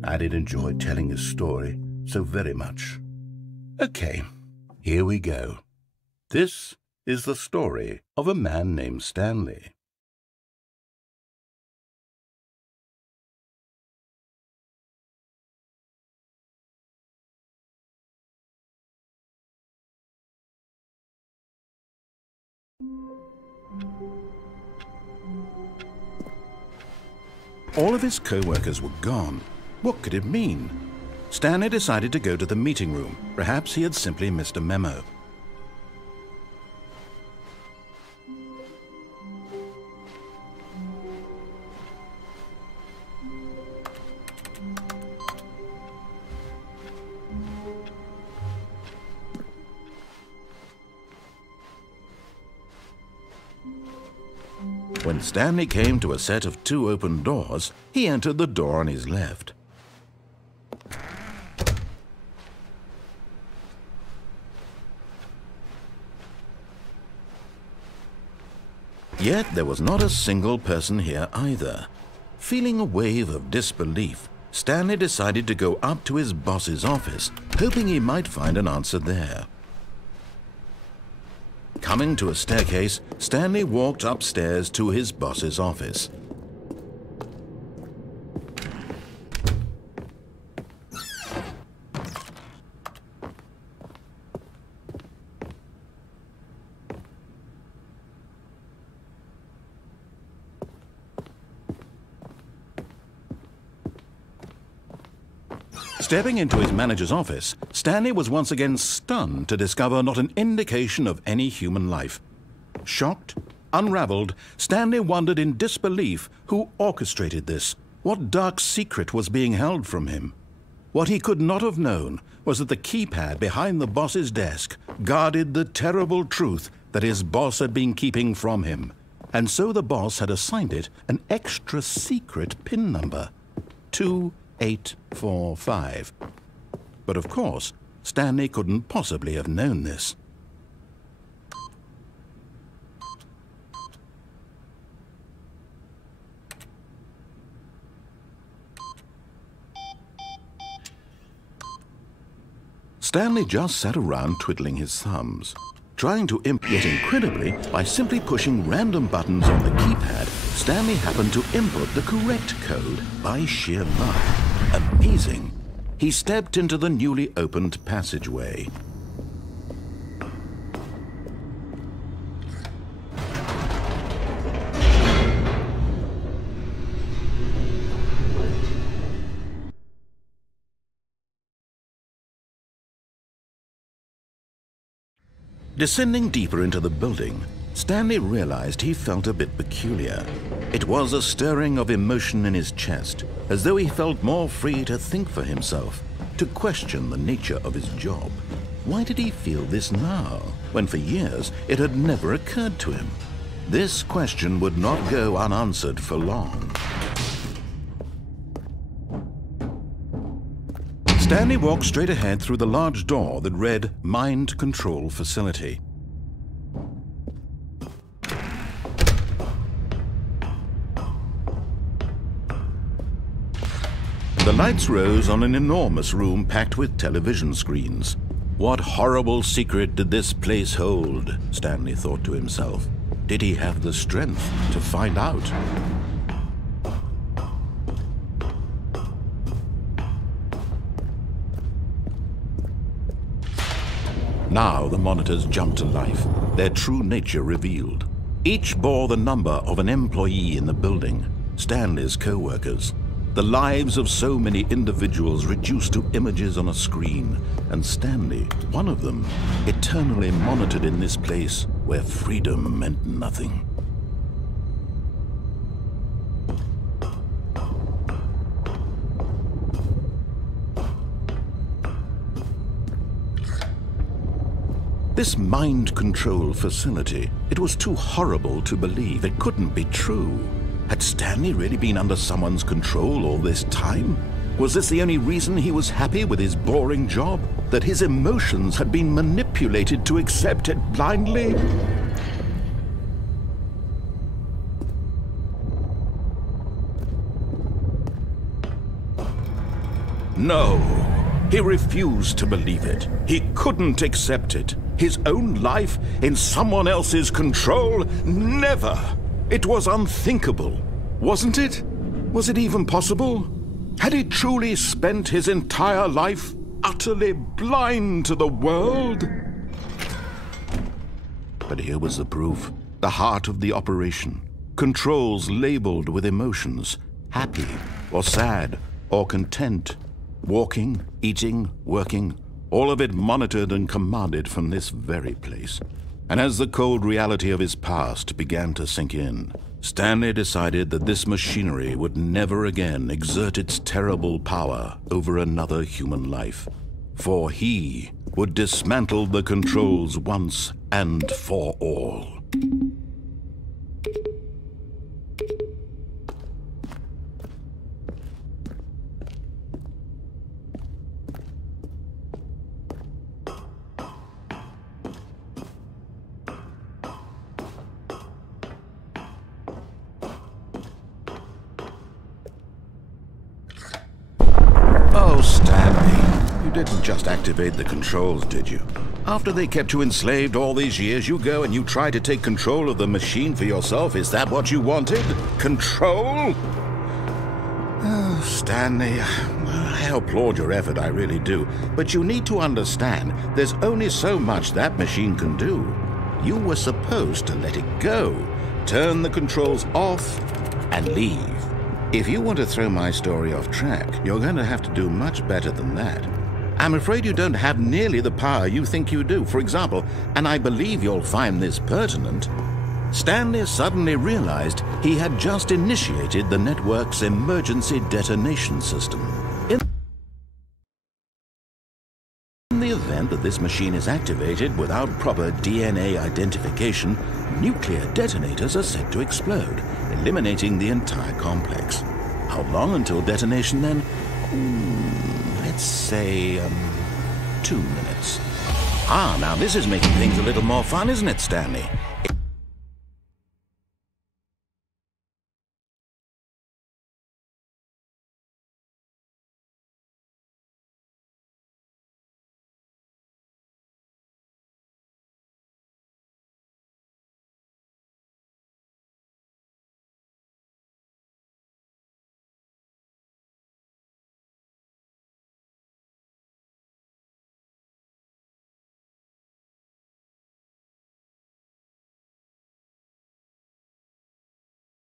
I did enjoy telling his story so very much. Okay, here we go. This is the story of a man named Stanley. All of his co-workers were gone. What could it mean? Stanley decided to go to the meeting room. Perhaps he had simply missed a memo. When Stanley came to a set of 2 open doors, he entered the door on his left. Yet there was not a single person here either. Feeling a wave of disbelief, Stanley decided to go up to his boss's office, hoping he might find an answer there. Coming to a staircase, Stanley walked upstairs to his boss's office. Stepping into his manager's office, Stanley was once again stunned to discover not an indication of any human life. Shocked, unraveled, Stanley wondered in disbelief who orchestrated this. What dark secret was being held from him? What he could not have known was that the keypad behind the boss's desk guarded the terrible truth that his boss had been keeping from him. And so the boss had assigned it an extra secret PIN number, 2845. But of course, Stanley couldn't possibly have known this. Stanley just sat around twiddling his thumbs, trying to yet incredibly, by simply pushing random buttons on the keypad, Stanley happened to input the correct code by sheer luck. Amazing. He stepped into the newly opened passageway. Descending deeper into the building, Stanley realized he felt a bit peculiar. It was a stirring of emotion in his chest, as though he felt more free to think for himself, to question the nature of his job. Why did he feel this now, when for years it had never occurred to him? This question would not go unanswered for long. Stanley walked straight ahead through the large door that read Mind Control Facility. The lights rose on an enormous room packed with television screens. What horrible secret did this place hold? Stanley thought to himself. Did he have the strength to find out? Now the monitors jumped to life, their true nature revealed. Each bore the number of an employee in the building, Stanley's co-workers. The lives of so many individuals reduced to images on a screen, and Stanley, one of them, eternally monitored in this place where freedom meant nothing. This mind control facility, it was too horrible to believe. It couldn't be true. Had Stanley really been under someone's control all this time? Was this the only reason he was happy with his boring job? That his emotions had been manipulated to accept it blindly? No, he refused to believe it. He couldn't accept it. His own life in someone else's control? Never! It was unthinkable, wasn't it? Was it even possible? Had he truly spent his entire life utterly blind to the world? But here was the proof, the heart of the operation. Controls labeled with emotions, happy or sad or content. Walking, eating, working, all of it monitored and commanded from this very place. And as the cold reality of his past began to sink in, Stanley decided that this machinery would never again exert its terrible power over another human life. For he would dismantle the controls once and for all. Oh, Stanley, you didn't just activate the controls, did you? After they kept you enslaved all these years, you go and you try to take control of the machine for yourself. Is that what you wanted? Control? Oh, Stanley, I applaud your effort, I really do. But you need to understand, there's only so much that machine can do. You were supposed to let it go, turn the controls off, and leave. If you want to throw my story off track, you're going to have to do much better than that. I'm afraid you don't have nearly the power you think you do. For example, and I believe you'll find this pertinent, Stanley suddenly realized he had just initiated the network's emergency detonation system. In the event that this machine is activated without proper DNA identification, nuclear detonators are set to explode, eliminating the entire complex. How long until detonation then? Let's say, 2 minutes. Ah, now this is making things a little more fun, isn't it, Stanley?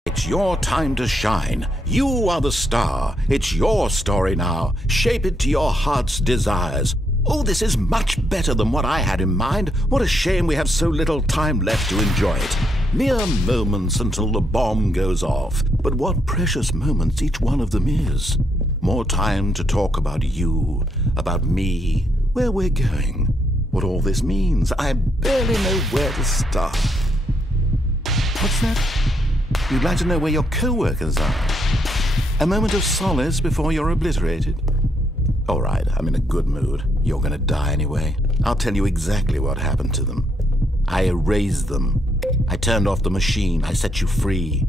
It's your time to shine. You are the star. It's your story now. Shape it to your heart's desires. Oh, this is much better than what I had in mind. What a shame we have so little time left to enjoy it. Mere moments until the bomb goes off. But what precious moments each one of them is. More time to talk about you, about me, where we're going, what all this means. I barely know where to start. What's that? You'd like to know where your co-workers are? A moment of solace before you're obliterated? All right, I'm in a good mood. You're gonna die anyway. I'll tell you exactly what happened to them. I erased them. I turned off the machine. I set you free.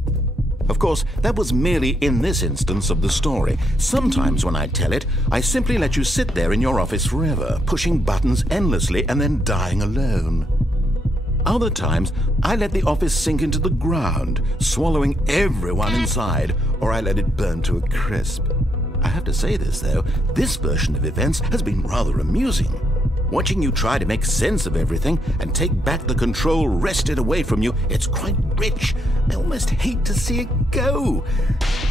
Of course, that was merely in this instance of the story. Sometimes when I tell it, I simply let you sit there in your office forever, pushing buttons endlessly and then dying alone. Other times, I let the office sink into the ground, swallowing everyone inside, or I let it burn to a crisp. I have to say this, though, this version of events has been rather amusing. Watching you try to make sense of everything and take back the control wrested away from you, it's quite rich. I almost hate to see it go.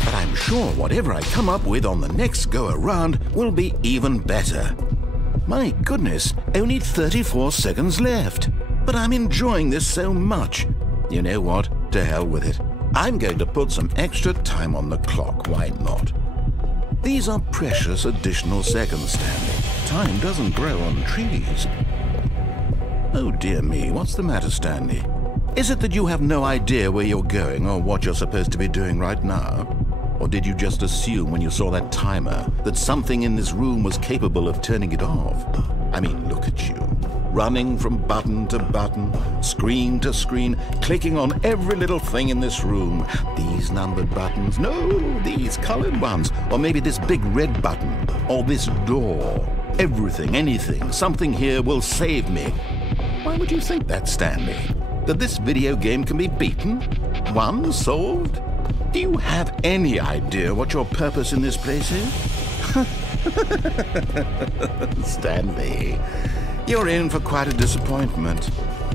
But I'm sure whatever I come up with on the next go-around will be even better. My goodness, only 34 seconds left. But I'm enjoying this so much. You know what? To hell with it. I'm going to put some extra time on the clock, why not? These are precious additional seconds, Stanley. Time doesn't grow on trees. Oh dear me, what's the matter, Stanley? Is it that you have no idea where you're going or what you're supposed to be doing right now? Or did you just assume when you saw that timer that something in this room was capable of turning it off? I mean, look at you. Running from button to button, screen to screen, clicking on every little thing in this room. These numbered buttons, no, these colored ones, or maybe this big red button, or this door. Everything, anything, something here will save me. Why would you think that, Stanley? That this video game can be beaten? Won? Solved? Do you have any idea what your purpose in this place is? Stanley, you're in for quite a disappointment.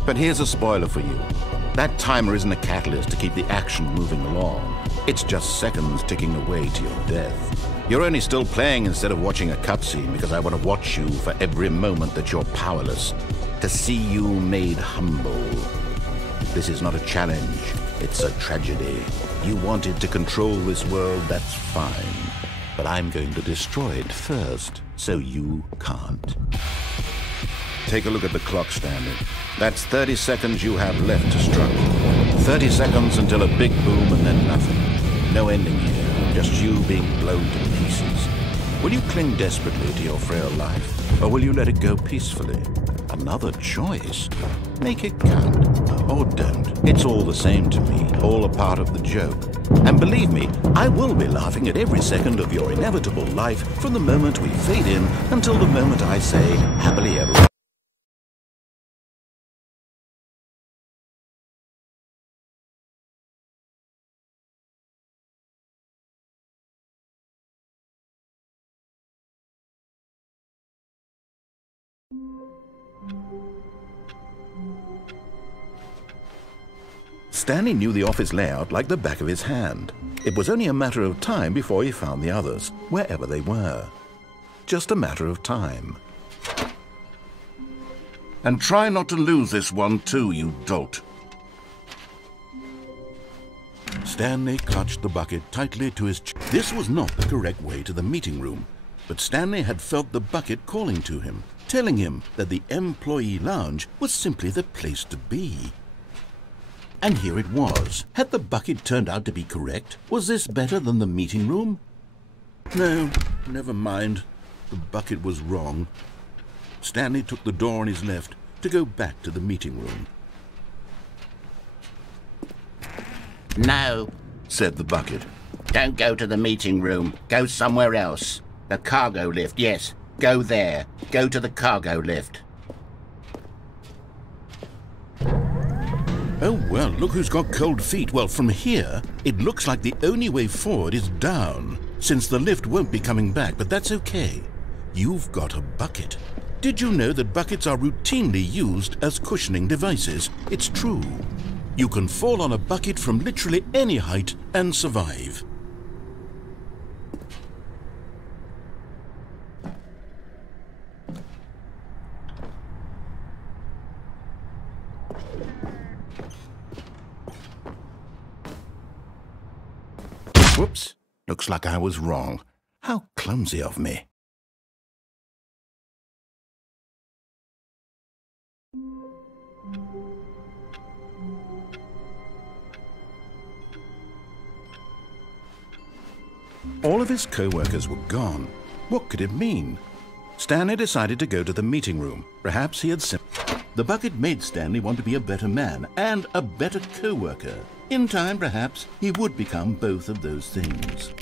But here's a spoiler for you. That timer isn't a catalyst to keep the action moving along. It's just seconds ticking away to your death. You're only still playing instead of watching a cutscene because I want to watch you for every moment that you're powerless. To see you made humble. This is not a challenge. It's a tragedy. You wanted to control this world, that's fine. But I'm going to destroy it first, so you can't. Take a look at the clock, Stanley. That's 30 seconds you have left to struggle. 30 seconds until a big boom and then nothing. No ending here, just you being blown to pieces. Will you cling desperately to your frail life, or will you let it go peacefully? Another choice. Make it count. Or don't. It's all the same to me, all a part of the joke. And believe me, I will be laughing at every second of your inevitable life from the moment we fade in until the moment I say, happily ever after. Stanley knew the office layout like the back of his hand. It was only a matter of time before he found the others, wherever they were. Just a matter of time. And try not to lose this one too, you dolt. Stanley clutched the bucket tightly to his chest. This was not the correct way to the meeting room, but Stanley had felt the bucket calling to him, telling him that the employee lounge was simply the place to be. And here it was. Had the bucket turned out to be correct? Was this better than the meeting room? No, never mind. The bucket was wrong. Stanley took the door on his left to go back to the meeting room. No, said the bucket. don't go to the meeting room. Go somewhere else. The cargo lift, yes. Go there. Go to the cargo lift. Oh, well, look who's got cold feet. Well, from here, it looks like the only way forward is down, since the lift won't be coming back, but that's okay. You've got a bucket. Did you know that buckets are routinely used as cushioning devices? It's true. You can fall on a bucket from literally any height and survive. Whoops. Looks like I was wrong. How clumsy of me. All of his co-workers were gone. What could it mean? Stanley decided to go to the meeting room. Perhaps he had The bucket made Stanley want to be a better man and a better co-worker. In time, perhaps, he would become both of those things.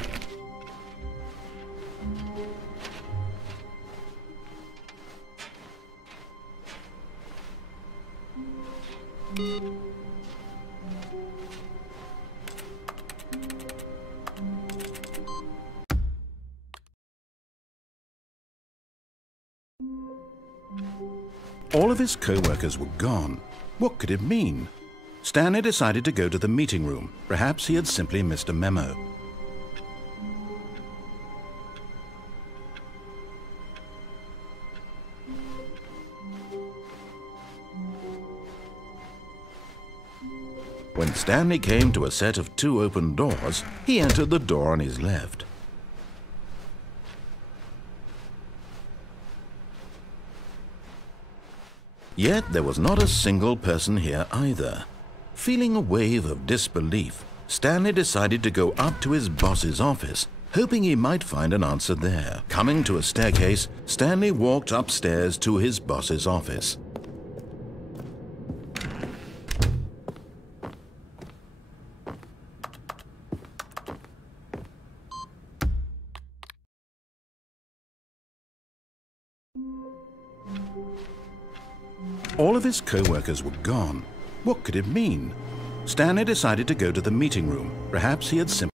All of his co-workers were gone. What could it mean? Stanley decided to go to the meeting room. Perhaps he had simply missed a memo. When Stanley came to a set of 2 open doors, he entered the door on his left. Yet there was not a single person here either. Feeling a wave of disbelief, Stanley decided to go up to his boss's office, hoping he might find an answer there. Coming to a staircase, Stanley walked upstairs to his boss's office. All of his co-workers were gone. What could it mean? Stanley decided to go to the meeting room. Perhaps he had simply...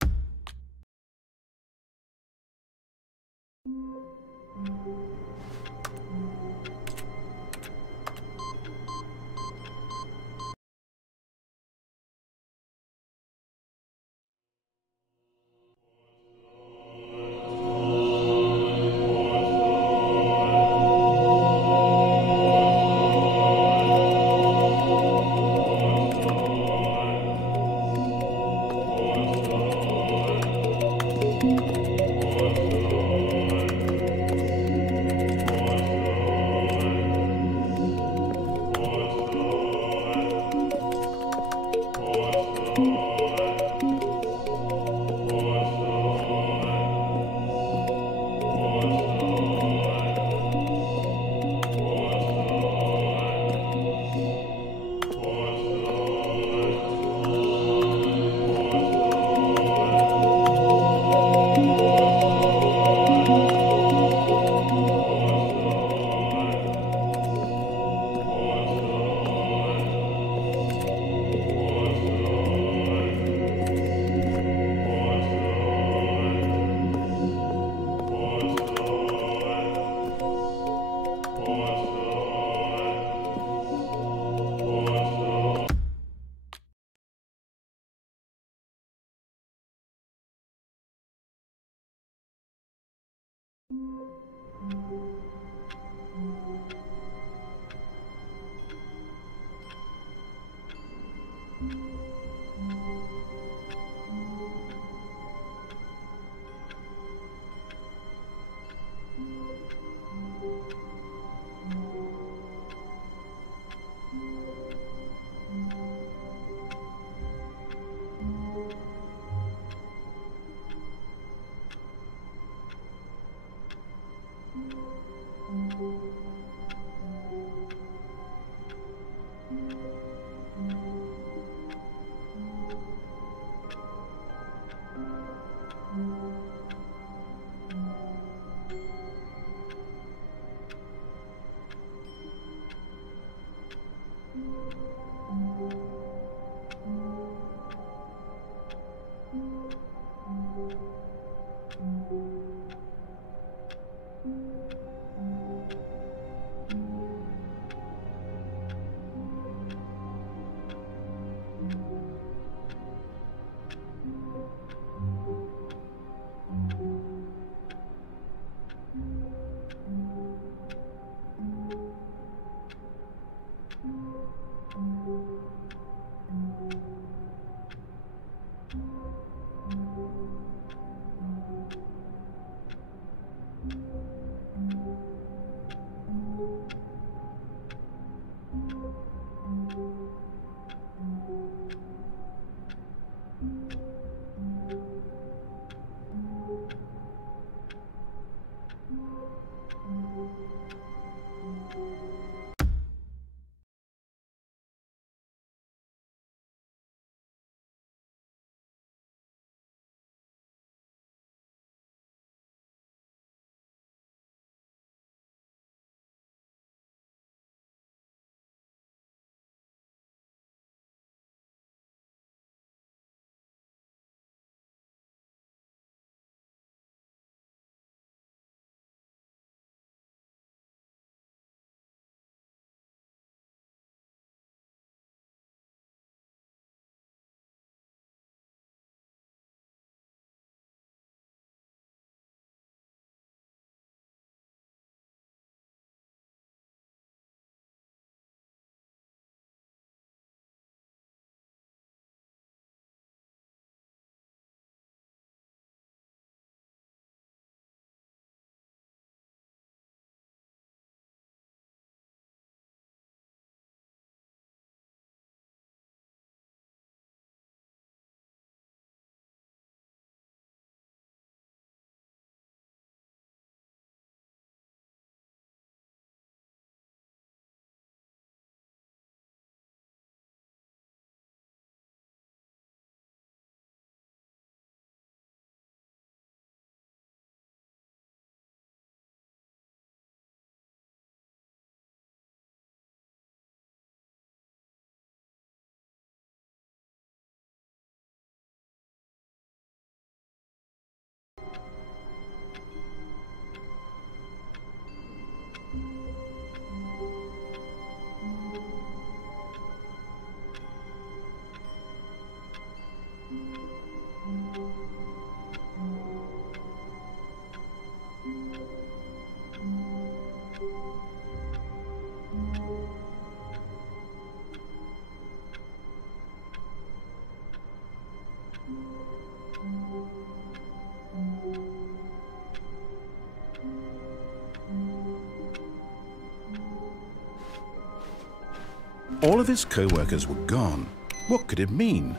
All of his co-workers were gone. What could it mean?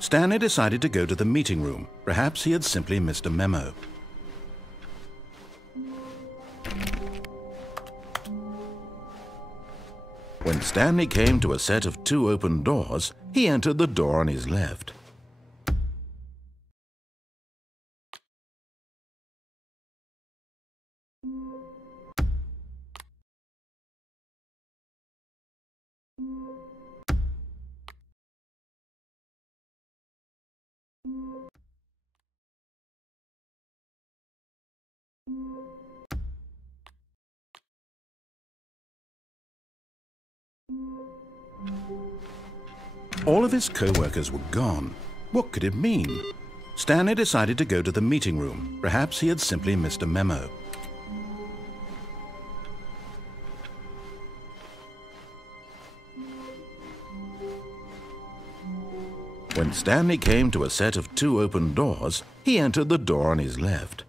Stanley decided to go to the meeting room. Perhaps he had simply missed a memo. When Stanley came to a set of 2 open doors, he entered the door on his left. All of his co-workers were gone. What could it mean? Stanley decided to go to the meeting room. Perhaps he had simply missed a memo. When Stanley came to a set of 2 open doors, he entered the door on his left.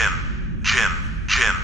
Jim, Jim, Jim.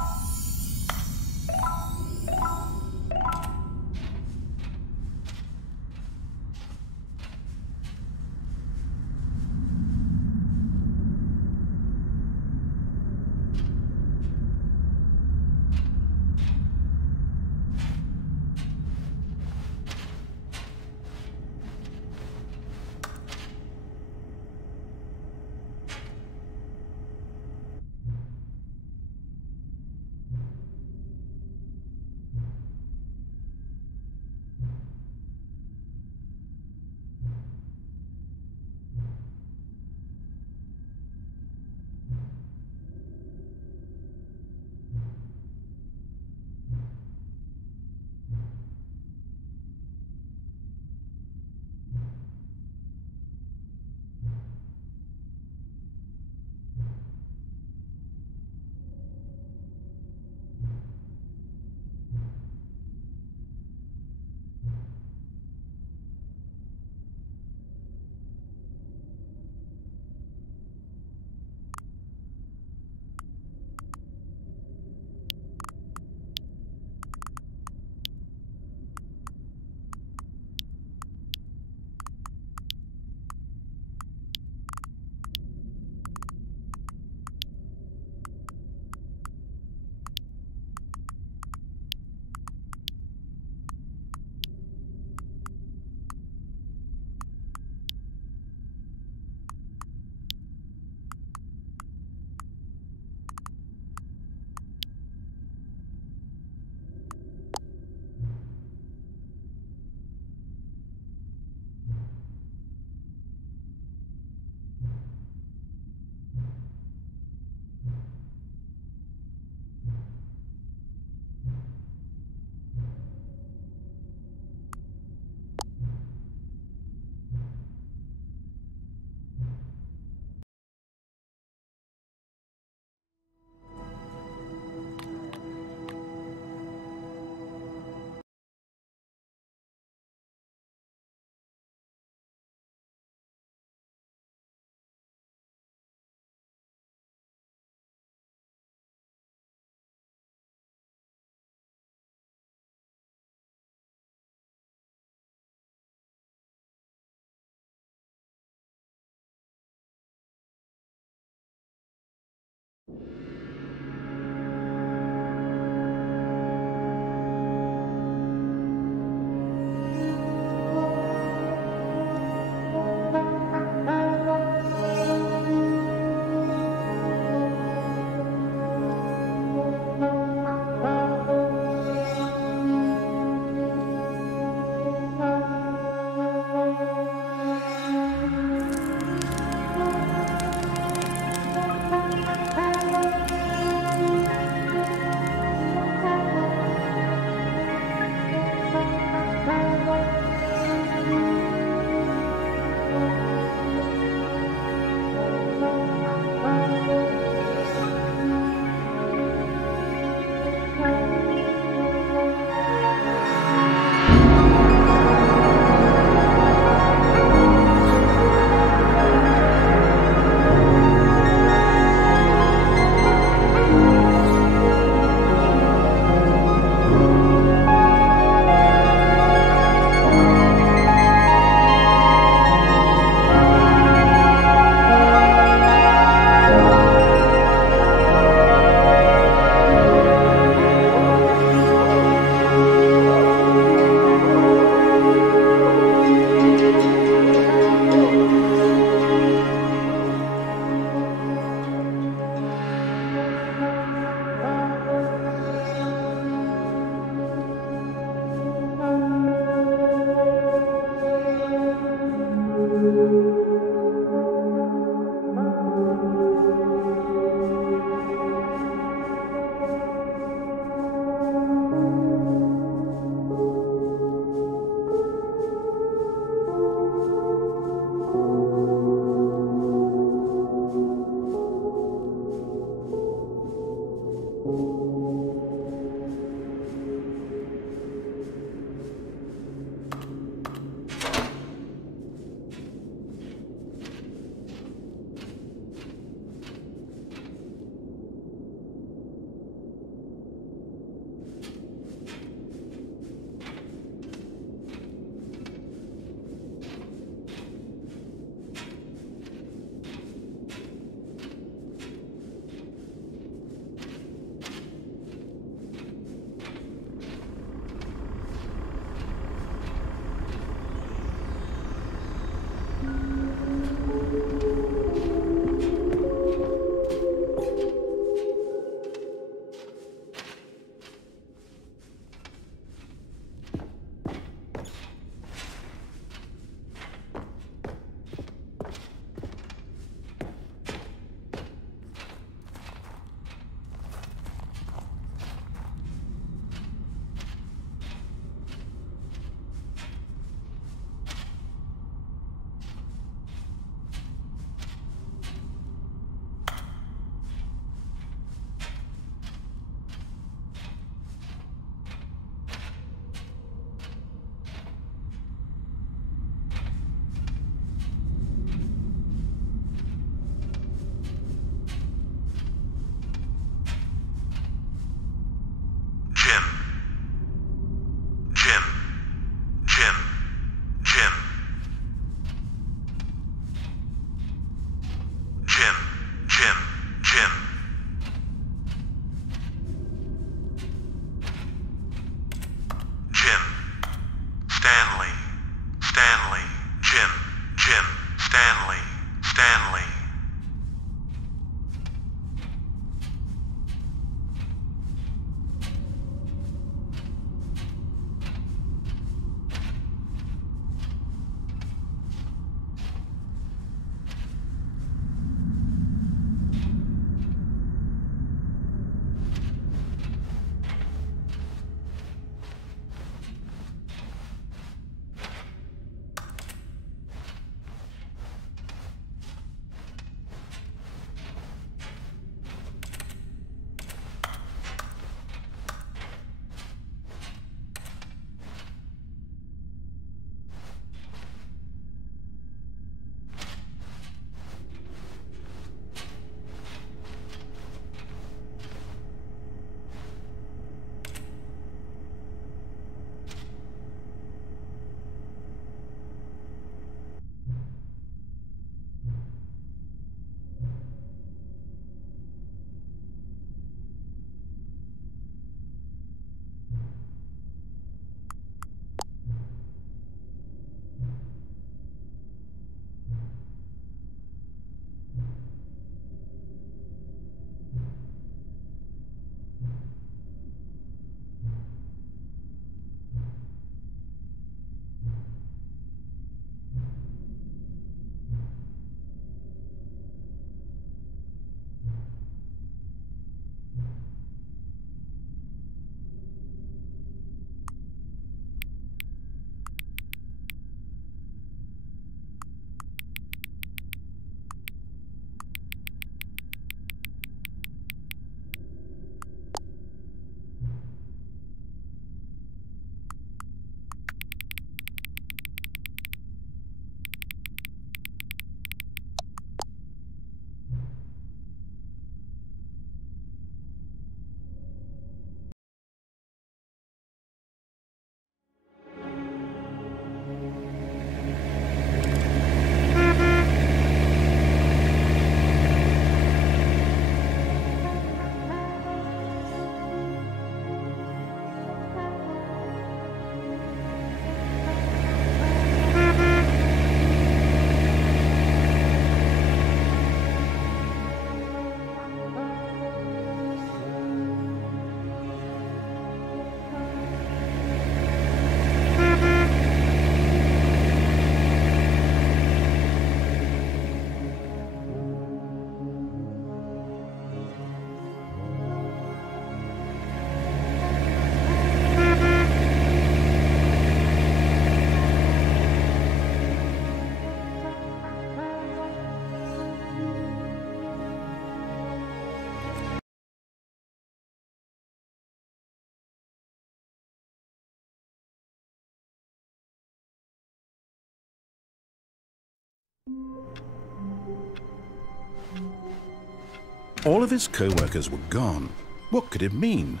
All of his co-workers were gone. What could it mean?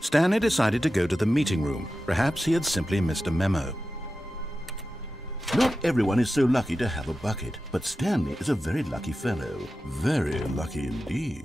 Stanley decided to go to the meeting room. Perhaps he had simply missed a memo. Not everyone is so lucky to have a bucket, but Stanley is a very lucky fellow. Very lucky indeed.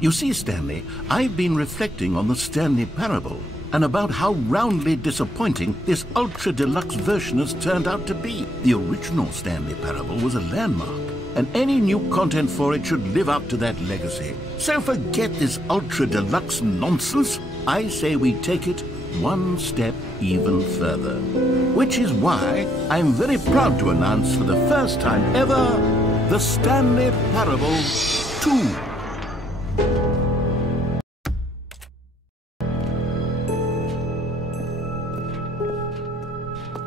You see, Stanley, I've been reflecting on the Stanley parable and about how roundly disappointing this ultra-deluxe version has turned out to be. The original Stanley parable was a landmark, and any new content for it should live up to that legacy. So forget this ultra-deluxe nonsense. I say we take it one step even further. Which is why I'm very proud to announce for the first time ever, the Stanley Parable 2.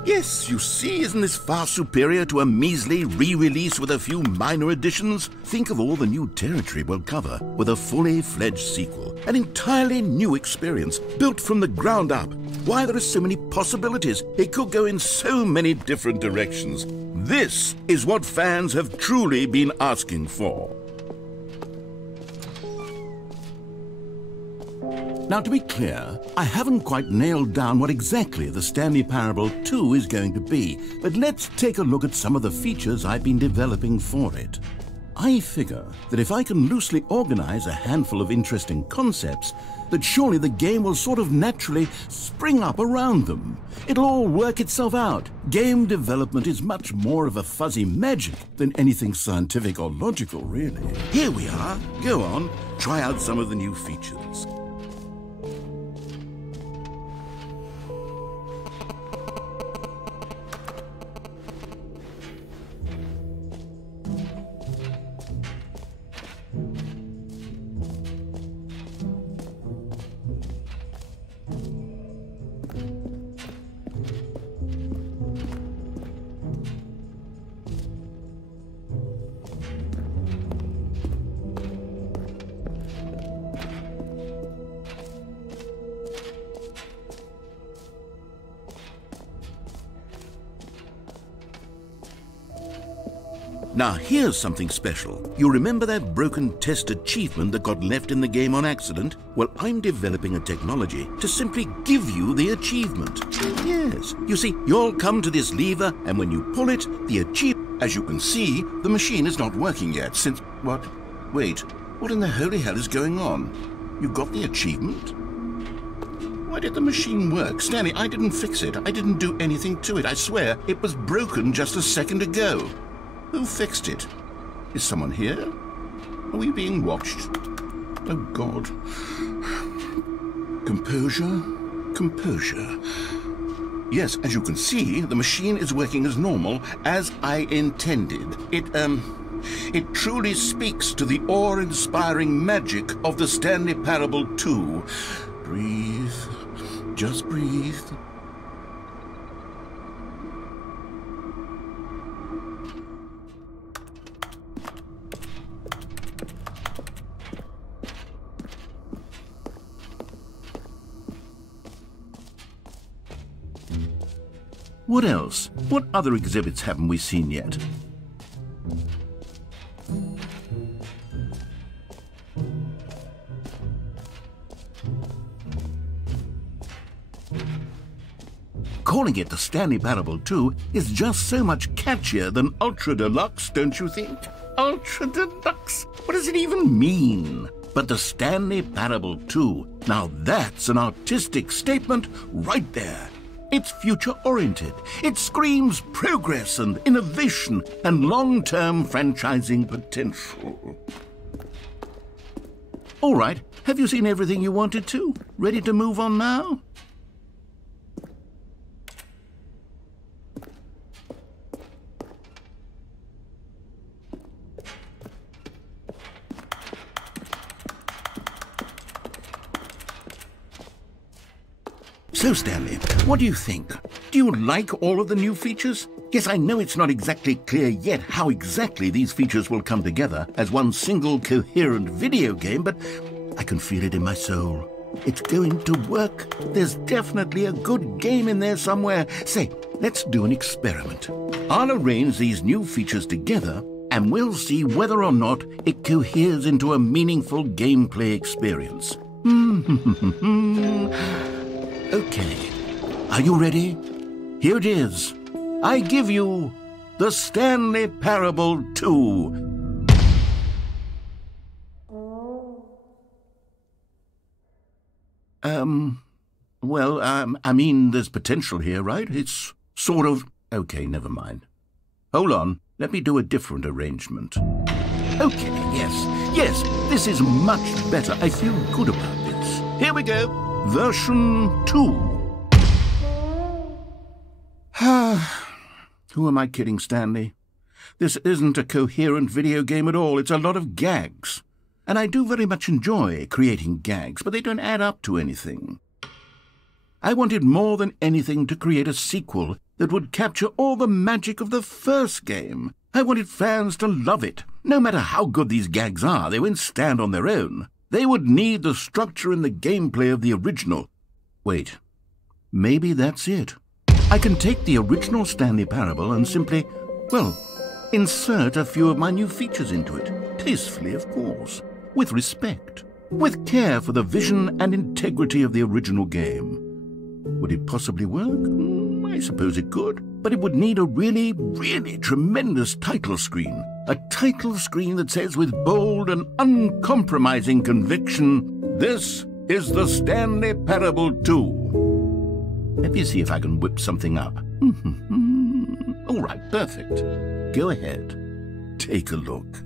Yes, you see, isn't this far superior to a measly re-release with a few minor additions? Think of all the new territory we'll cover with a fully fledged sequel. An entirely new experience, built from the ground up. Why, there are so many possibilities. It could go in so many different directions. This is what fans have truly been asking for. Now, to be clear, I haven't quite nailed down what exactly the Stanley Parable 2 is going to be, but let's take a look at some of the features I've been developing for it. I figure that if I can loosely organize a handful of interesting concepts, that surely the game will sort of naturally spring up around them. It'll all work itself out. Game development is much more of a fuzzy magic than anything scientific or logical, really. Here we are. Go on, try out some of the new features. Now, here's something special. You remember that broken test achievement that got left in the game on accident? Well, I'm developing a technology to simply give you the achievement. Yes. You see, you'll come to this lever, and when you pull it, the achievement... As you can see, the machine is not working yet since... What? Wait. What in the holy hell is going on? You got the achievement? Why did the machine work? Stanley, I didn't fix it. I didn't do anything to it. I swear, it was broken just a second ago. Who fixed it? Is someone here? Are we being watched? Oh, God. Composure, composure. Yes, as you can see, the machine is working as normal, as I intended. It truly speaks to the awe-inspiring magic of the Stanley Parable 2. Breathe. Just breathe. What else? What other exhibits haven't we seen yet? Calling it the Stanley Parable 2 is just so much catchier than Ultra Deluxe, don't you think? Ultra Deluxe? What does it even mean? But the Stanley Parable 2, now that's an artistic statement right there. It's future-oriented. It screams progress and innovation and long-term franchising potential. All right, have you seen everything you wanted to? Ready to move on now? So, Stanley, what do you think? Do you like all of the new features? Yes, I know it's not exactly clear yet how exactly these features will come together as one single coherent video game, but I can feel it in my soul. It's going to work. There's definitely a good game in there somewhere. Say, let's do an experiment. I'll arrange these new features together, and we'll see whether or not it coheres into a meaningful gameplay experience. Okay, are you ready? Here it is. I give you the Stanley Parable 2. I mean, there's potential here, right? It's sort of... Okay, never mind. Hold on, let me do a different arrangement. Okay, yes, this is much better. I feel good about this. Here we go. Version 2. Who am I kidding, Stanley? This isn't a coherent video game at all. It's a lot of gags. And I do very much enjoy creating gags, but they don't add up to anything. I wanted more than anything to create a sequel that would capture all the magic of the first game. I wanted fans to love it. No matter how good these gags are, they won't stand on their own. They would need the structure and the gameplay of the original. Wait, maybe that's it. I can take the original Stanley Parable and simply, well, insert a few of my new features into it. Tastefully, of course. With respect. With care for the vision and integrity of the original game. Would it possibly work? I suppose it could. But it would need a really, really tremendous title screen. A title screen that says with bold and uncompromising conviction, "This is the Stanley Parable 2. Let me see if I can whip something up. All right, perfect. Go ahead. Take a look.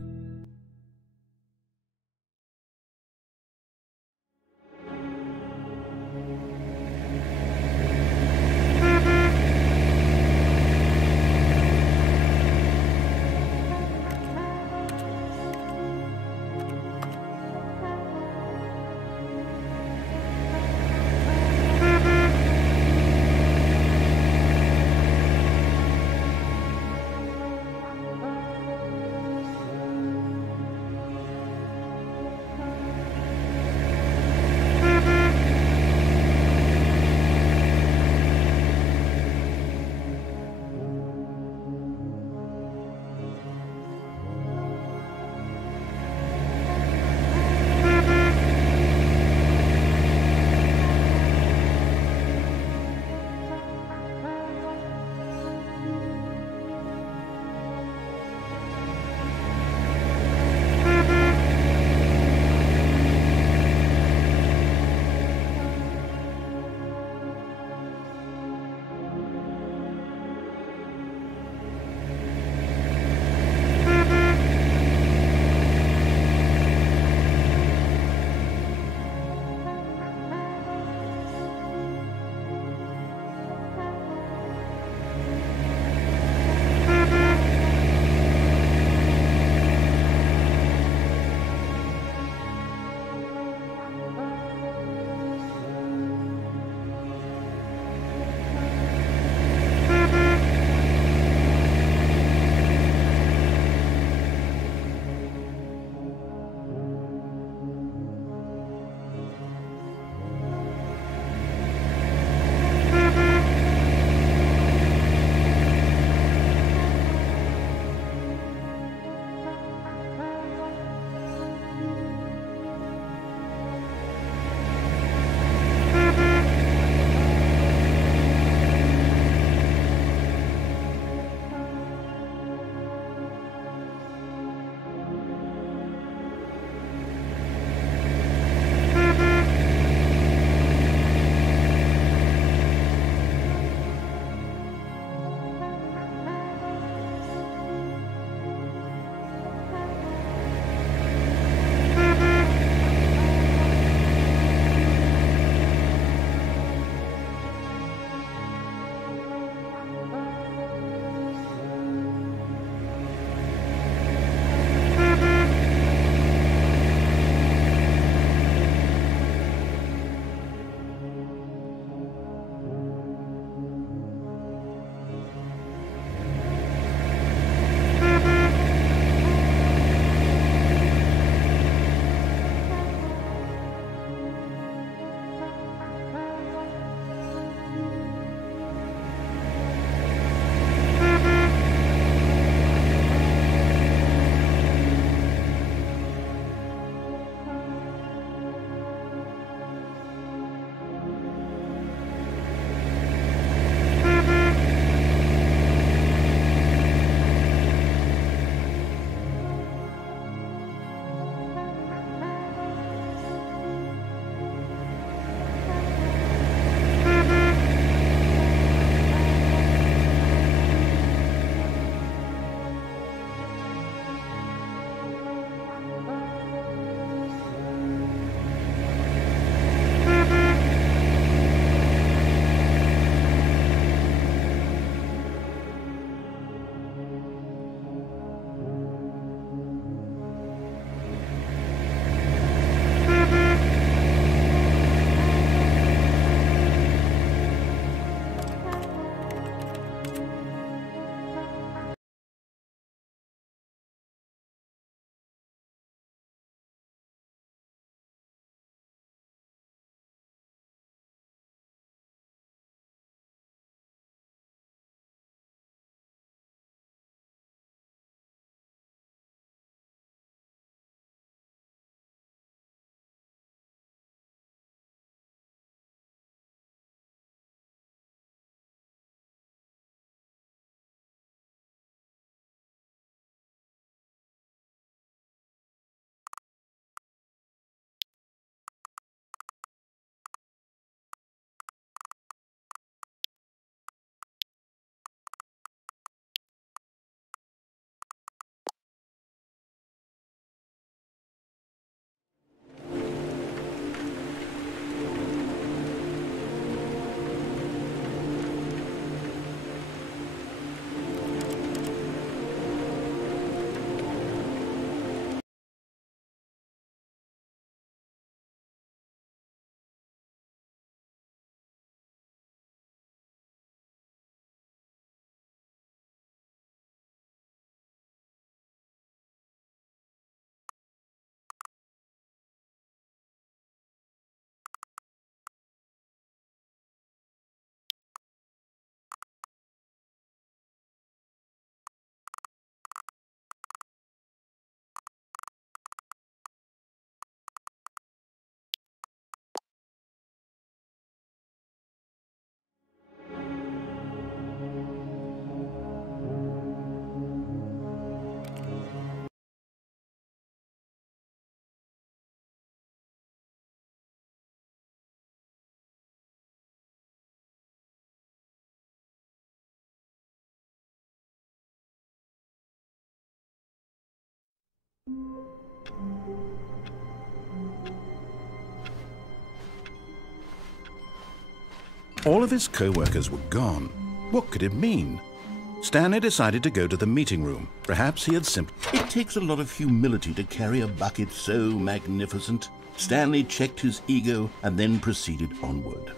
All of his co-workers were gone. What could it mean? Stanley decided to go to the meeting room. Perhaps he had simply... It takes a lot of humility to carry a bucket so magnificent. Stanley checked his ego and then proceeded onward.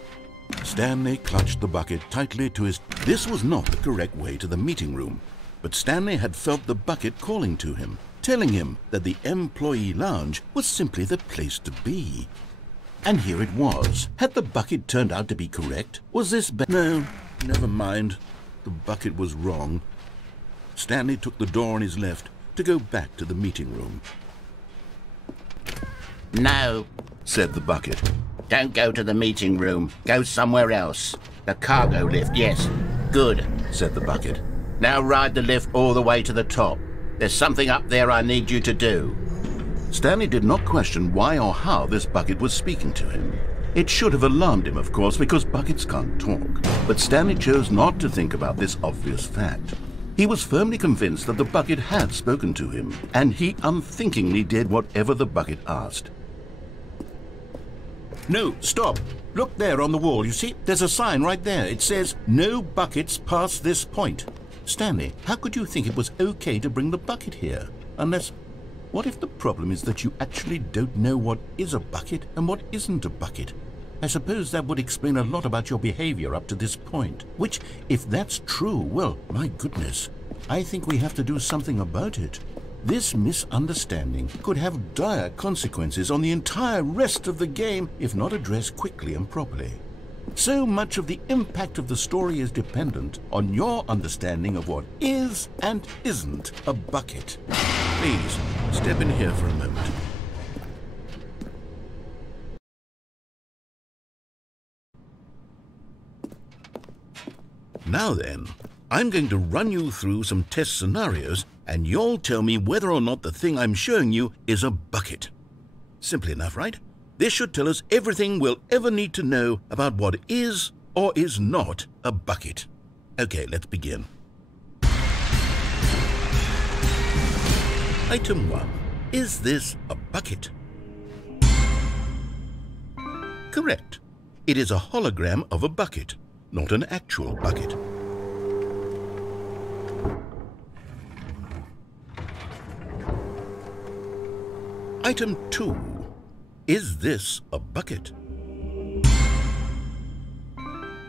Stanley clutched the bucket tightly to his... This was not the correct way to the meeting room, but Stanley had felt the bucket calling to him, telling him that the employee lounge was simply the place to be. And here it was. Had the bucket turned out to be correct? Was this... No, never mind. The bucket was wrong. Stanley took the door on his left to go back to the meeting room. No, Said the bucket. don't go to the meeting room. Go somewhere else. The cargo lift, yes. Good. Said the bucket. Now ride the lift all the way to the top. There's something up there I need you to do. Stanley did not question why or how this bucket was speaking to him. It should have alarmed him, of course, because buckets can't talk. But Stanley chose not to think about this obvious fact. He was firmly convinced that the bucket had spoken to him, and he unthinkingly did whatever the bucket asked. No, stop. Look there on the wall, you see? There's a sign right there. It says, "No buckets past this point." Stanley, how could you think it was okay to bring the bucket here? Unless... What if the problem is that you actually don't know what is a bucket and what isn't a bucket? I suppose that would explain a lot about your behavior up to this point. Which, if that's true, well, my goodness, I think we have to do something about it. This misunderstanding could have dire consequences on the entire rest of the game if not addressed quickly and properly. So much of the impact of the story is dependent on your understanding of what is and isn't a bucket. Please, step in here for a moment. Now then, I'm going to run you through some test scenarios, and you'll tell me whether or not the thing I'm showing you is a bucket. Simple enough, right? This should tell us everything we'll ever need to know about what is or is not a bucket. Okay, let's begin. Item 1. Is this a bucket? Correct. It is a hologram of a bucket, not an actual bucket. Item 2. Is this a bucket?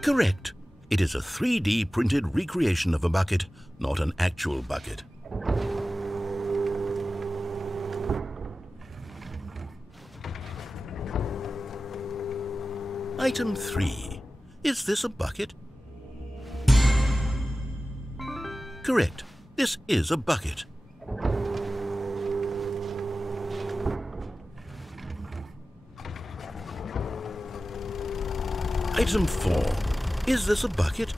Correct. It is a 3D printed recreation of a bucket, not an actual bucket. Item 3. Is this a bucket? Correct. This is a bucket. Item 4. Is this a bucket?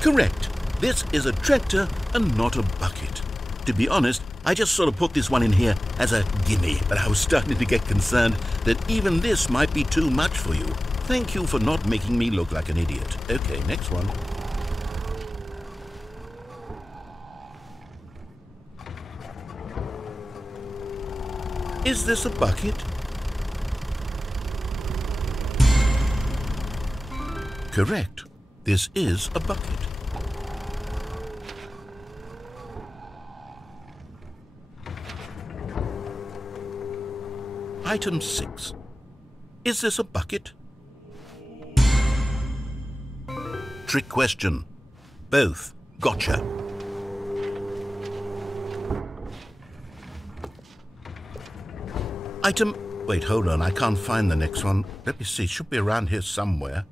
Correct. This is a tractor and not a bucket. To be honest, I just sort of put this one in here as a gimme, but I was starting to get concerned that even this might be too much for you. Thank you for not making me look like an idiot. Okay, next one. Is this a bucket? Correct. This is a bucket. Item 6. Is this a bucket? Trick question. Both. Gotcha. Item... Wait, hold on. I can't find the next one. Let me see. It should be around here somewhere.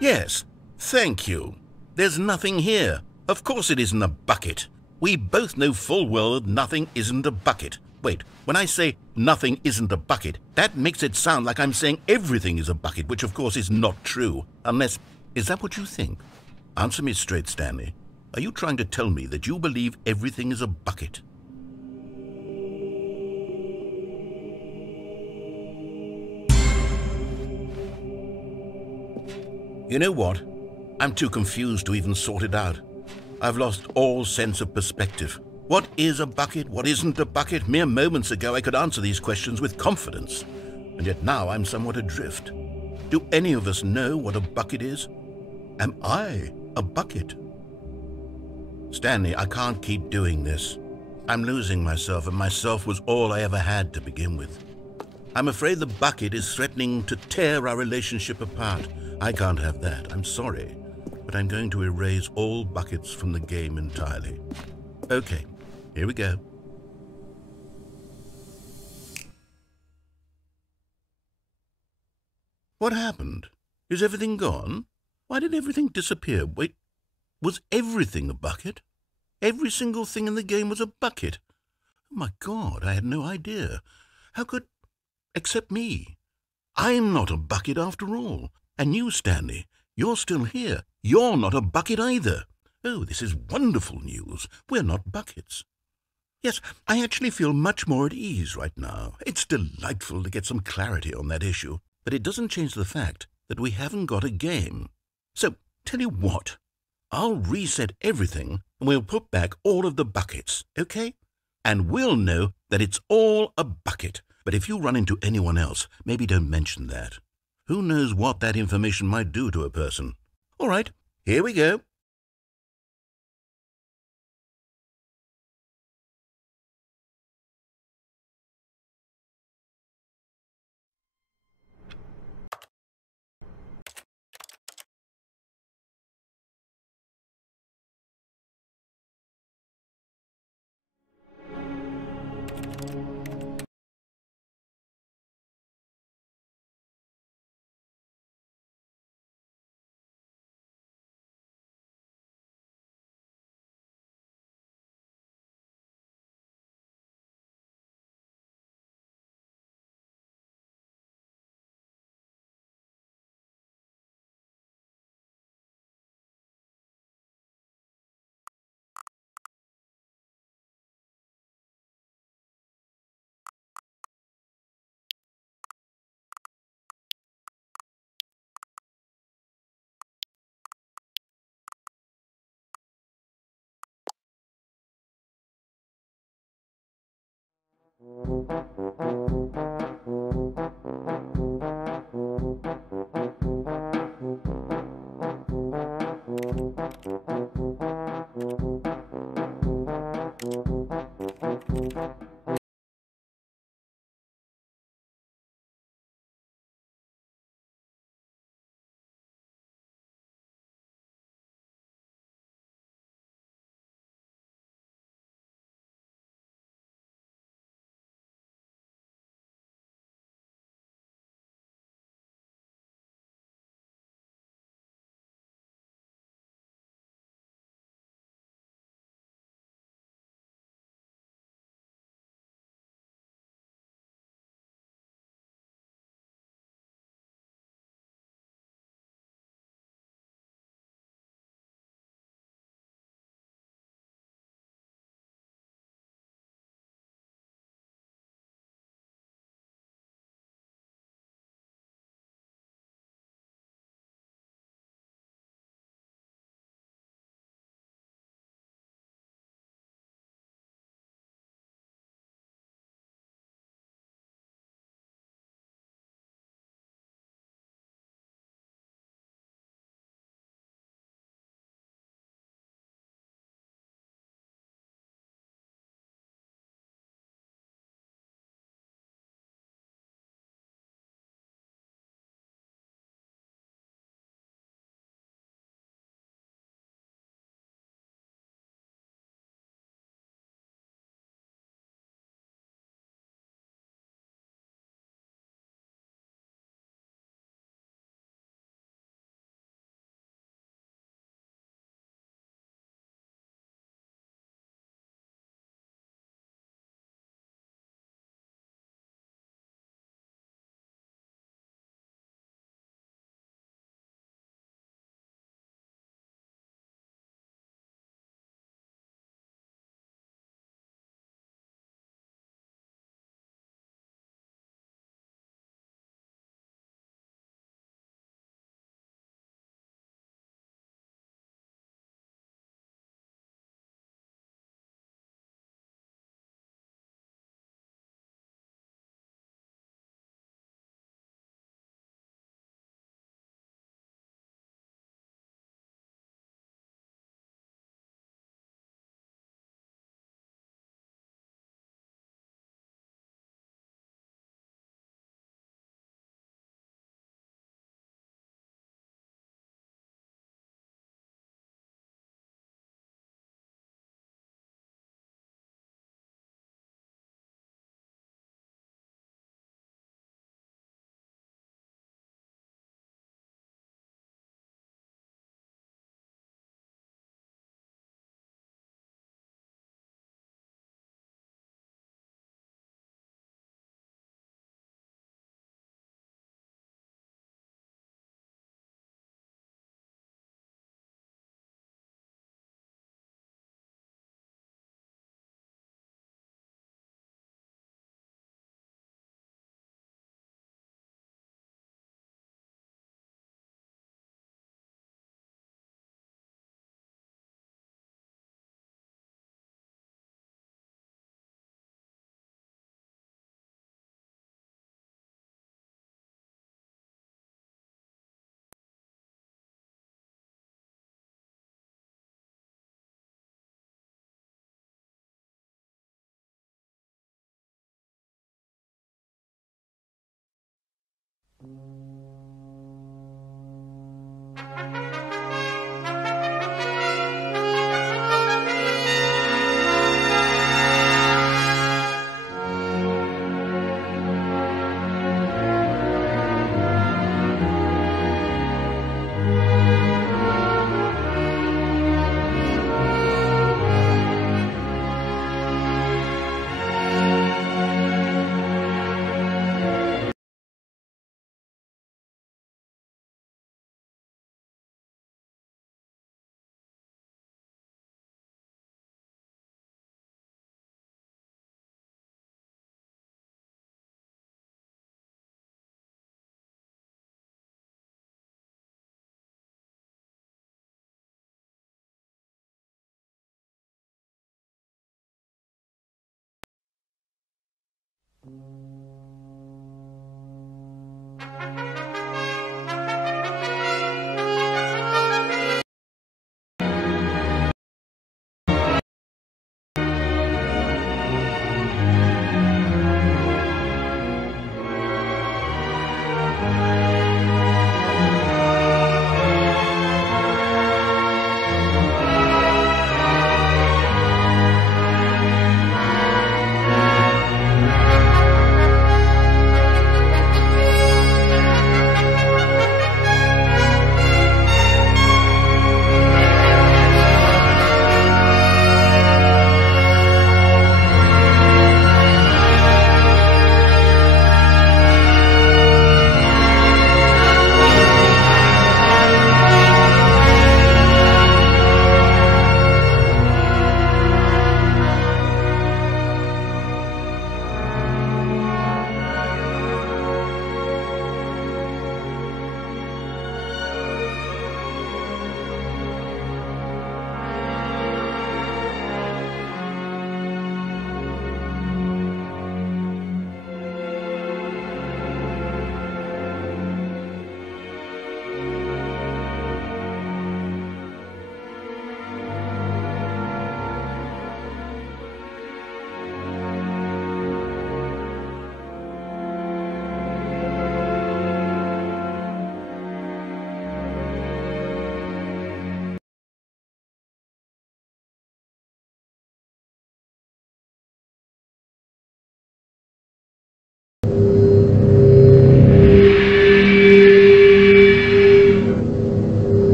Yes. Thank you. There's nothing here. Of course it isn't a bucket. We both know full well that nothing isn't a bucket. Wait, when I say nothing isn't a bucket, that makes it sound like I'm saying everything is a bucket, which of course is not true. Unless... Is that what you think? Answer me straight, Stanley. Are you trying to tell me that you believe everything is a bucket? You know what? I'm too confused to even sort it out. I've lost all sense of perspective. What is a bucket? What isn't a bucket? Mere moments ago I could answer these questions with confidence, and yet now I'm somewhat adrift. Do any of us know what a bucket is? Am I a bucket? Stanley, I can't keep doing this. I'm losing myself, and myself was all I ever had to begin with. I'm afraid the bucket is threatening to tear our relationship apart. I can't have that. I'm sorry, but I'm going to erase all buckets from the game entirely. Okay, here we go. What happened? Is everything gone? Why did everything disappear? Wait, was everything a bucket? Every single thing in the game was a bucket. Oh my God, I had no idea. How could... Except me. I'm not a bucket after all. And you, Stanley, you're still here. You're not a bucket either. Oh, this is wonderful news. We're not buckets. Yes, I actually feel much more at ease right now. It's delightful to get some clarity on that issue. But it doesn't change the fact that we haven't got a game. So, tell you what. I'll reset everything and we'll put back all of the buckets, okay? And we'll know that it's all a bucket. But if you run into anyone else, maybe don't mention that. Who knows what that information might do to a person? All right, here we go.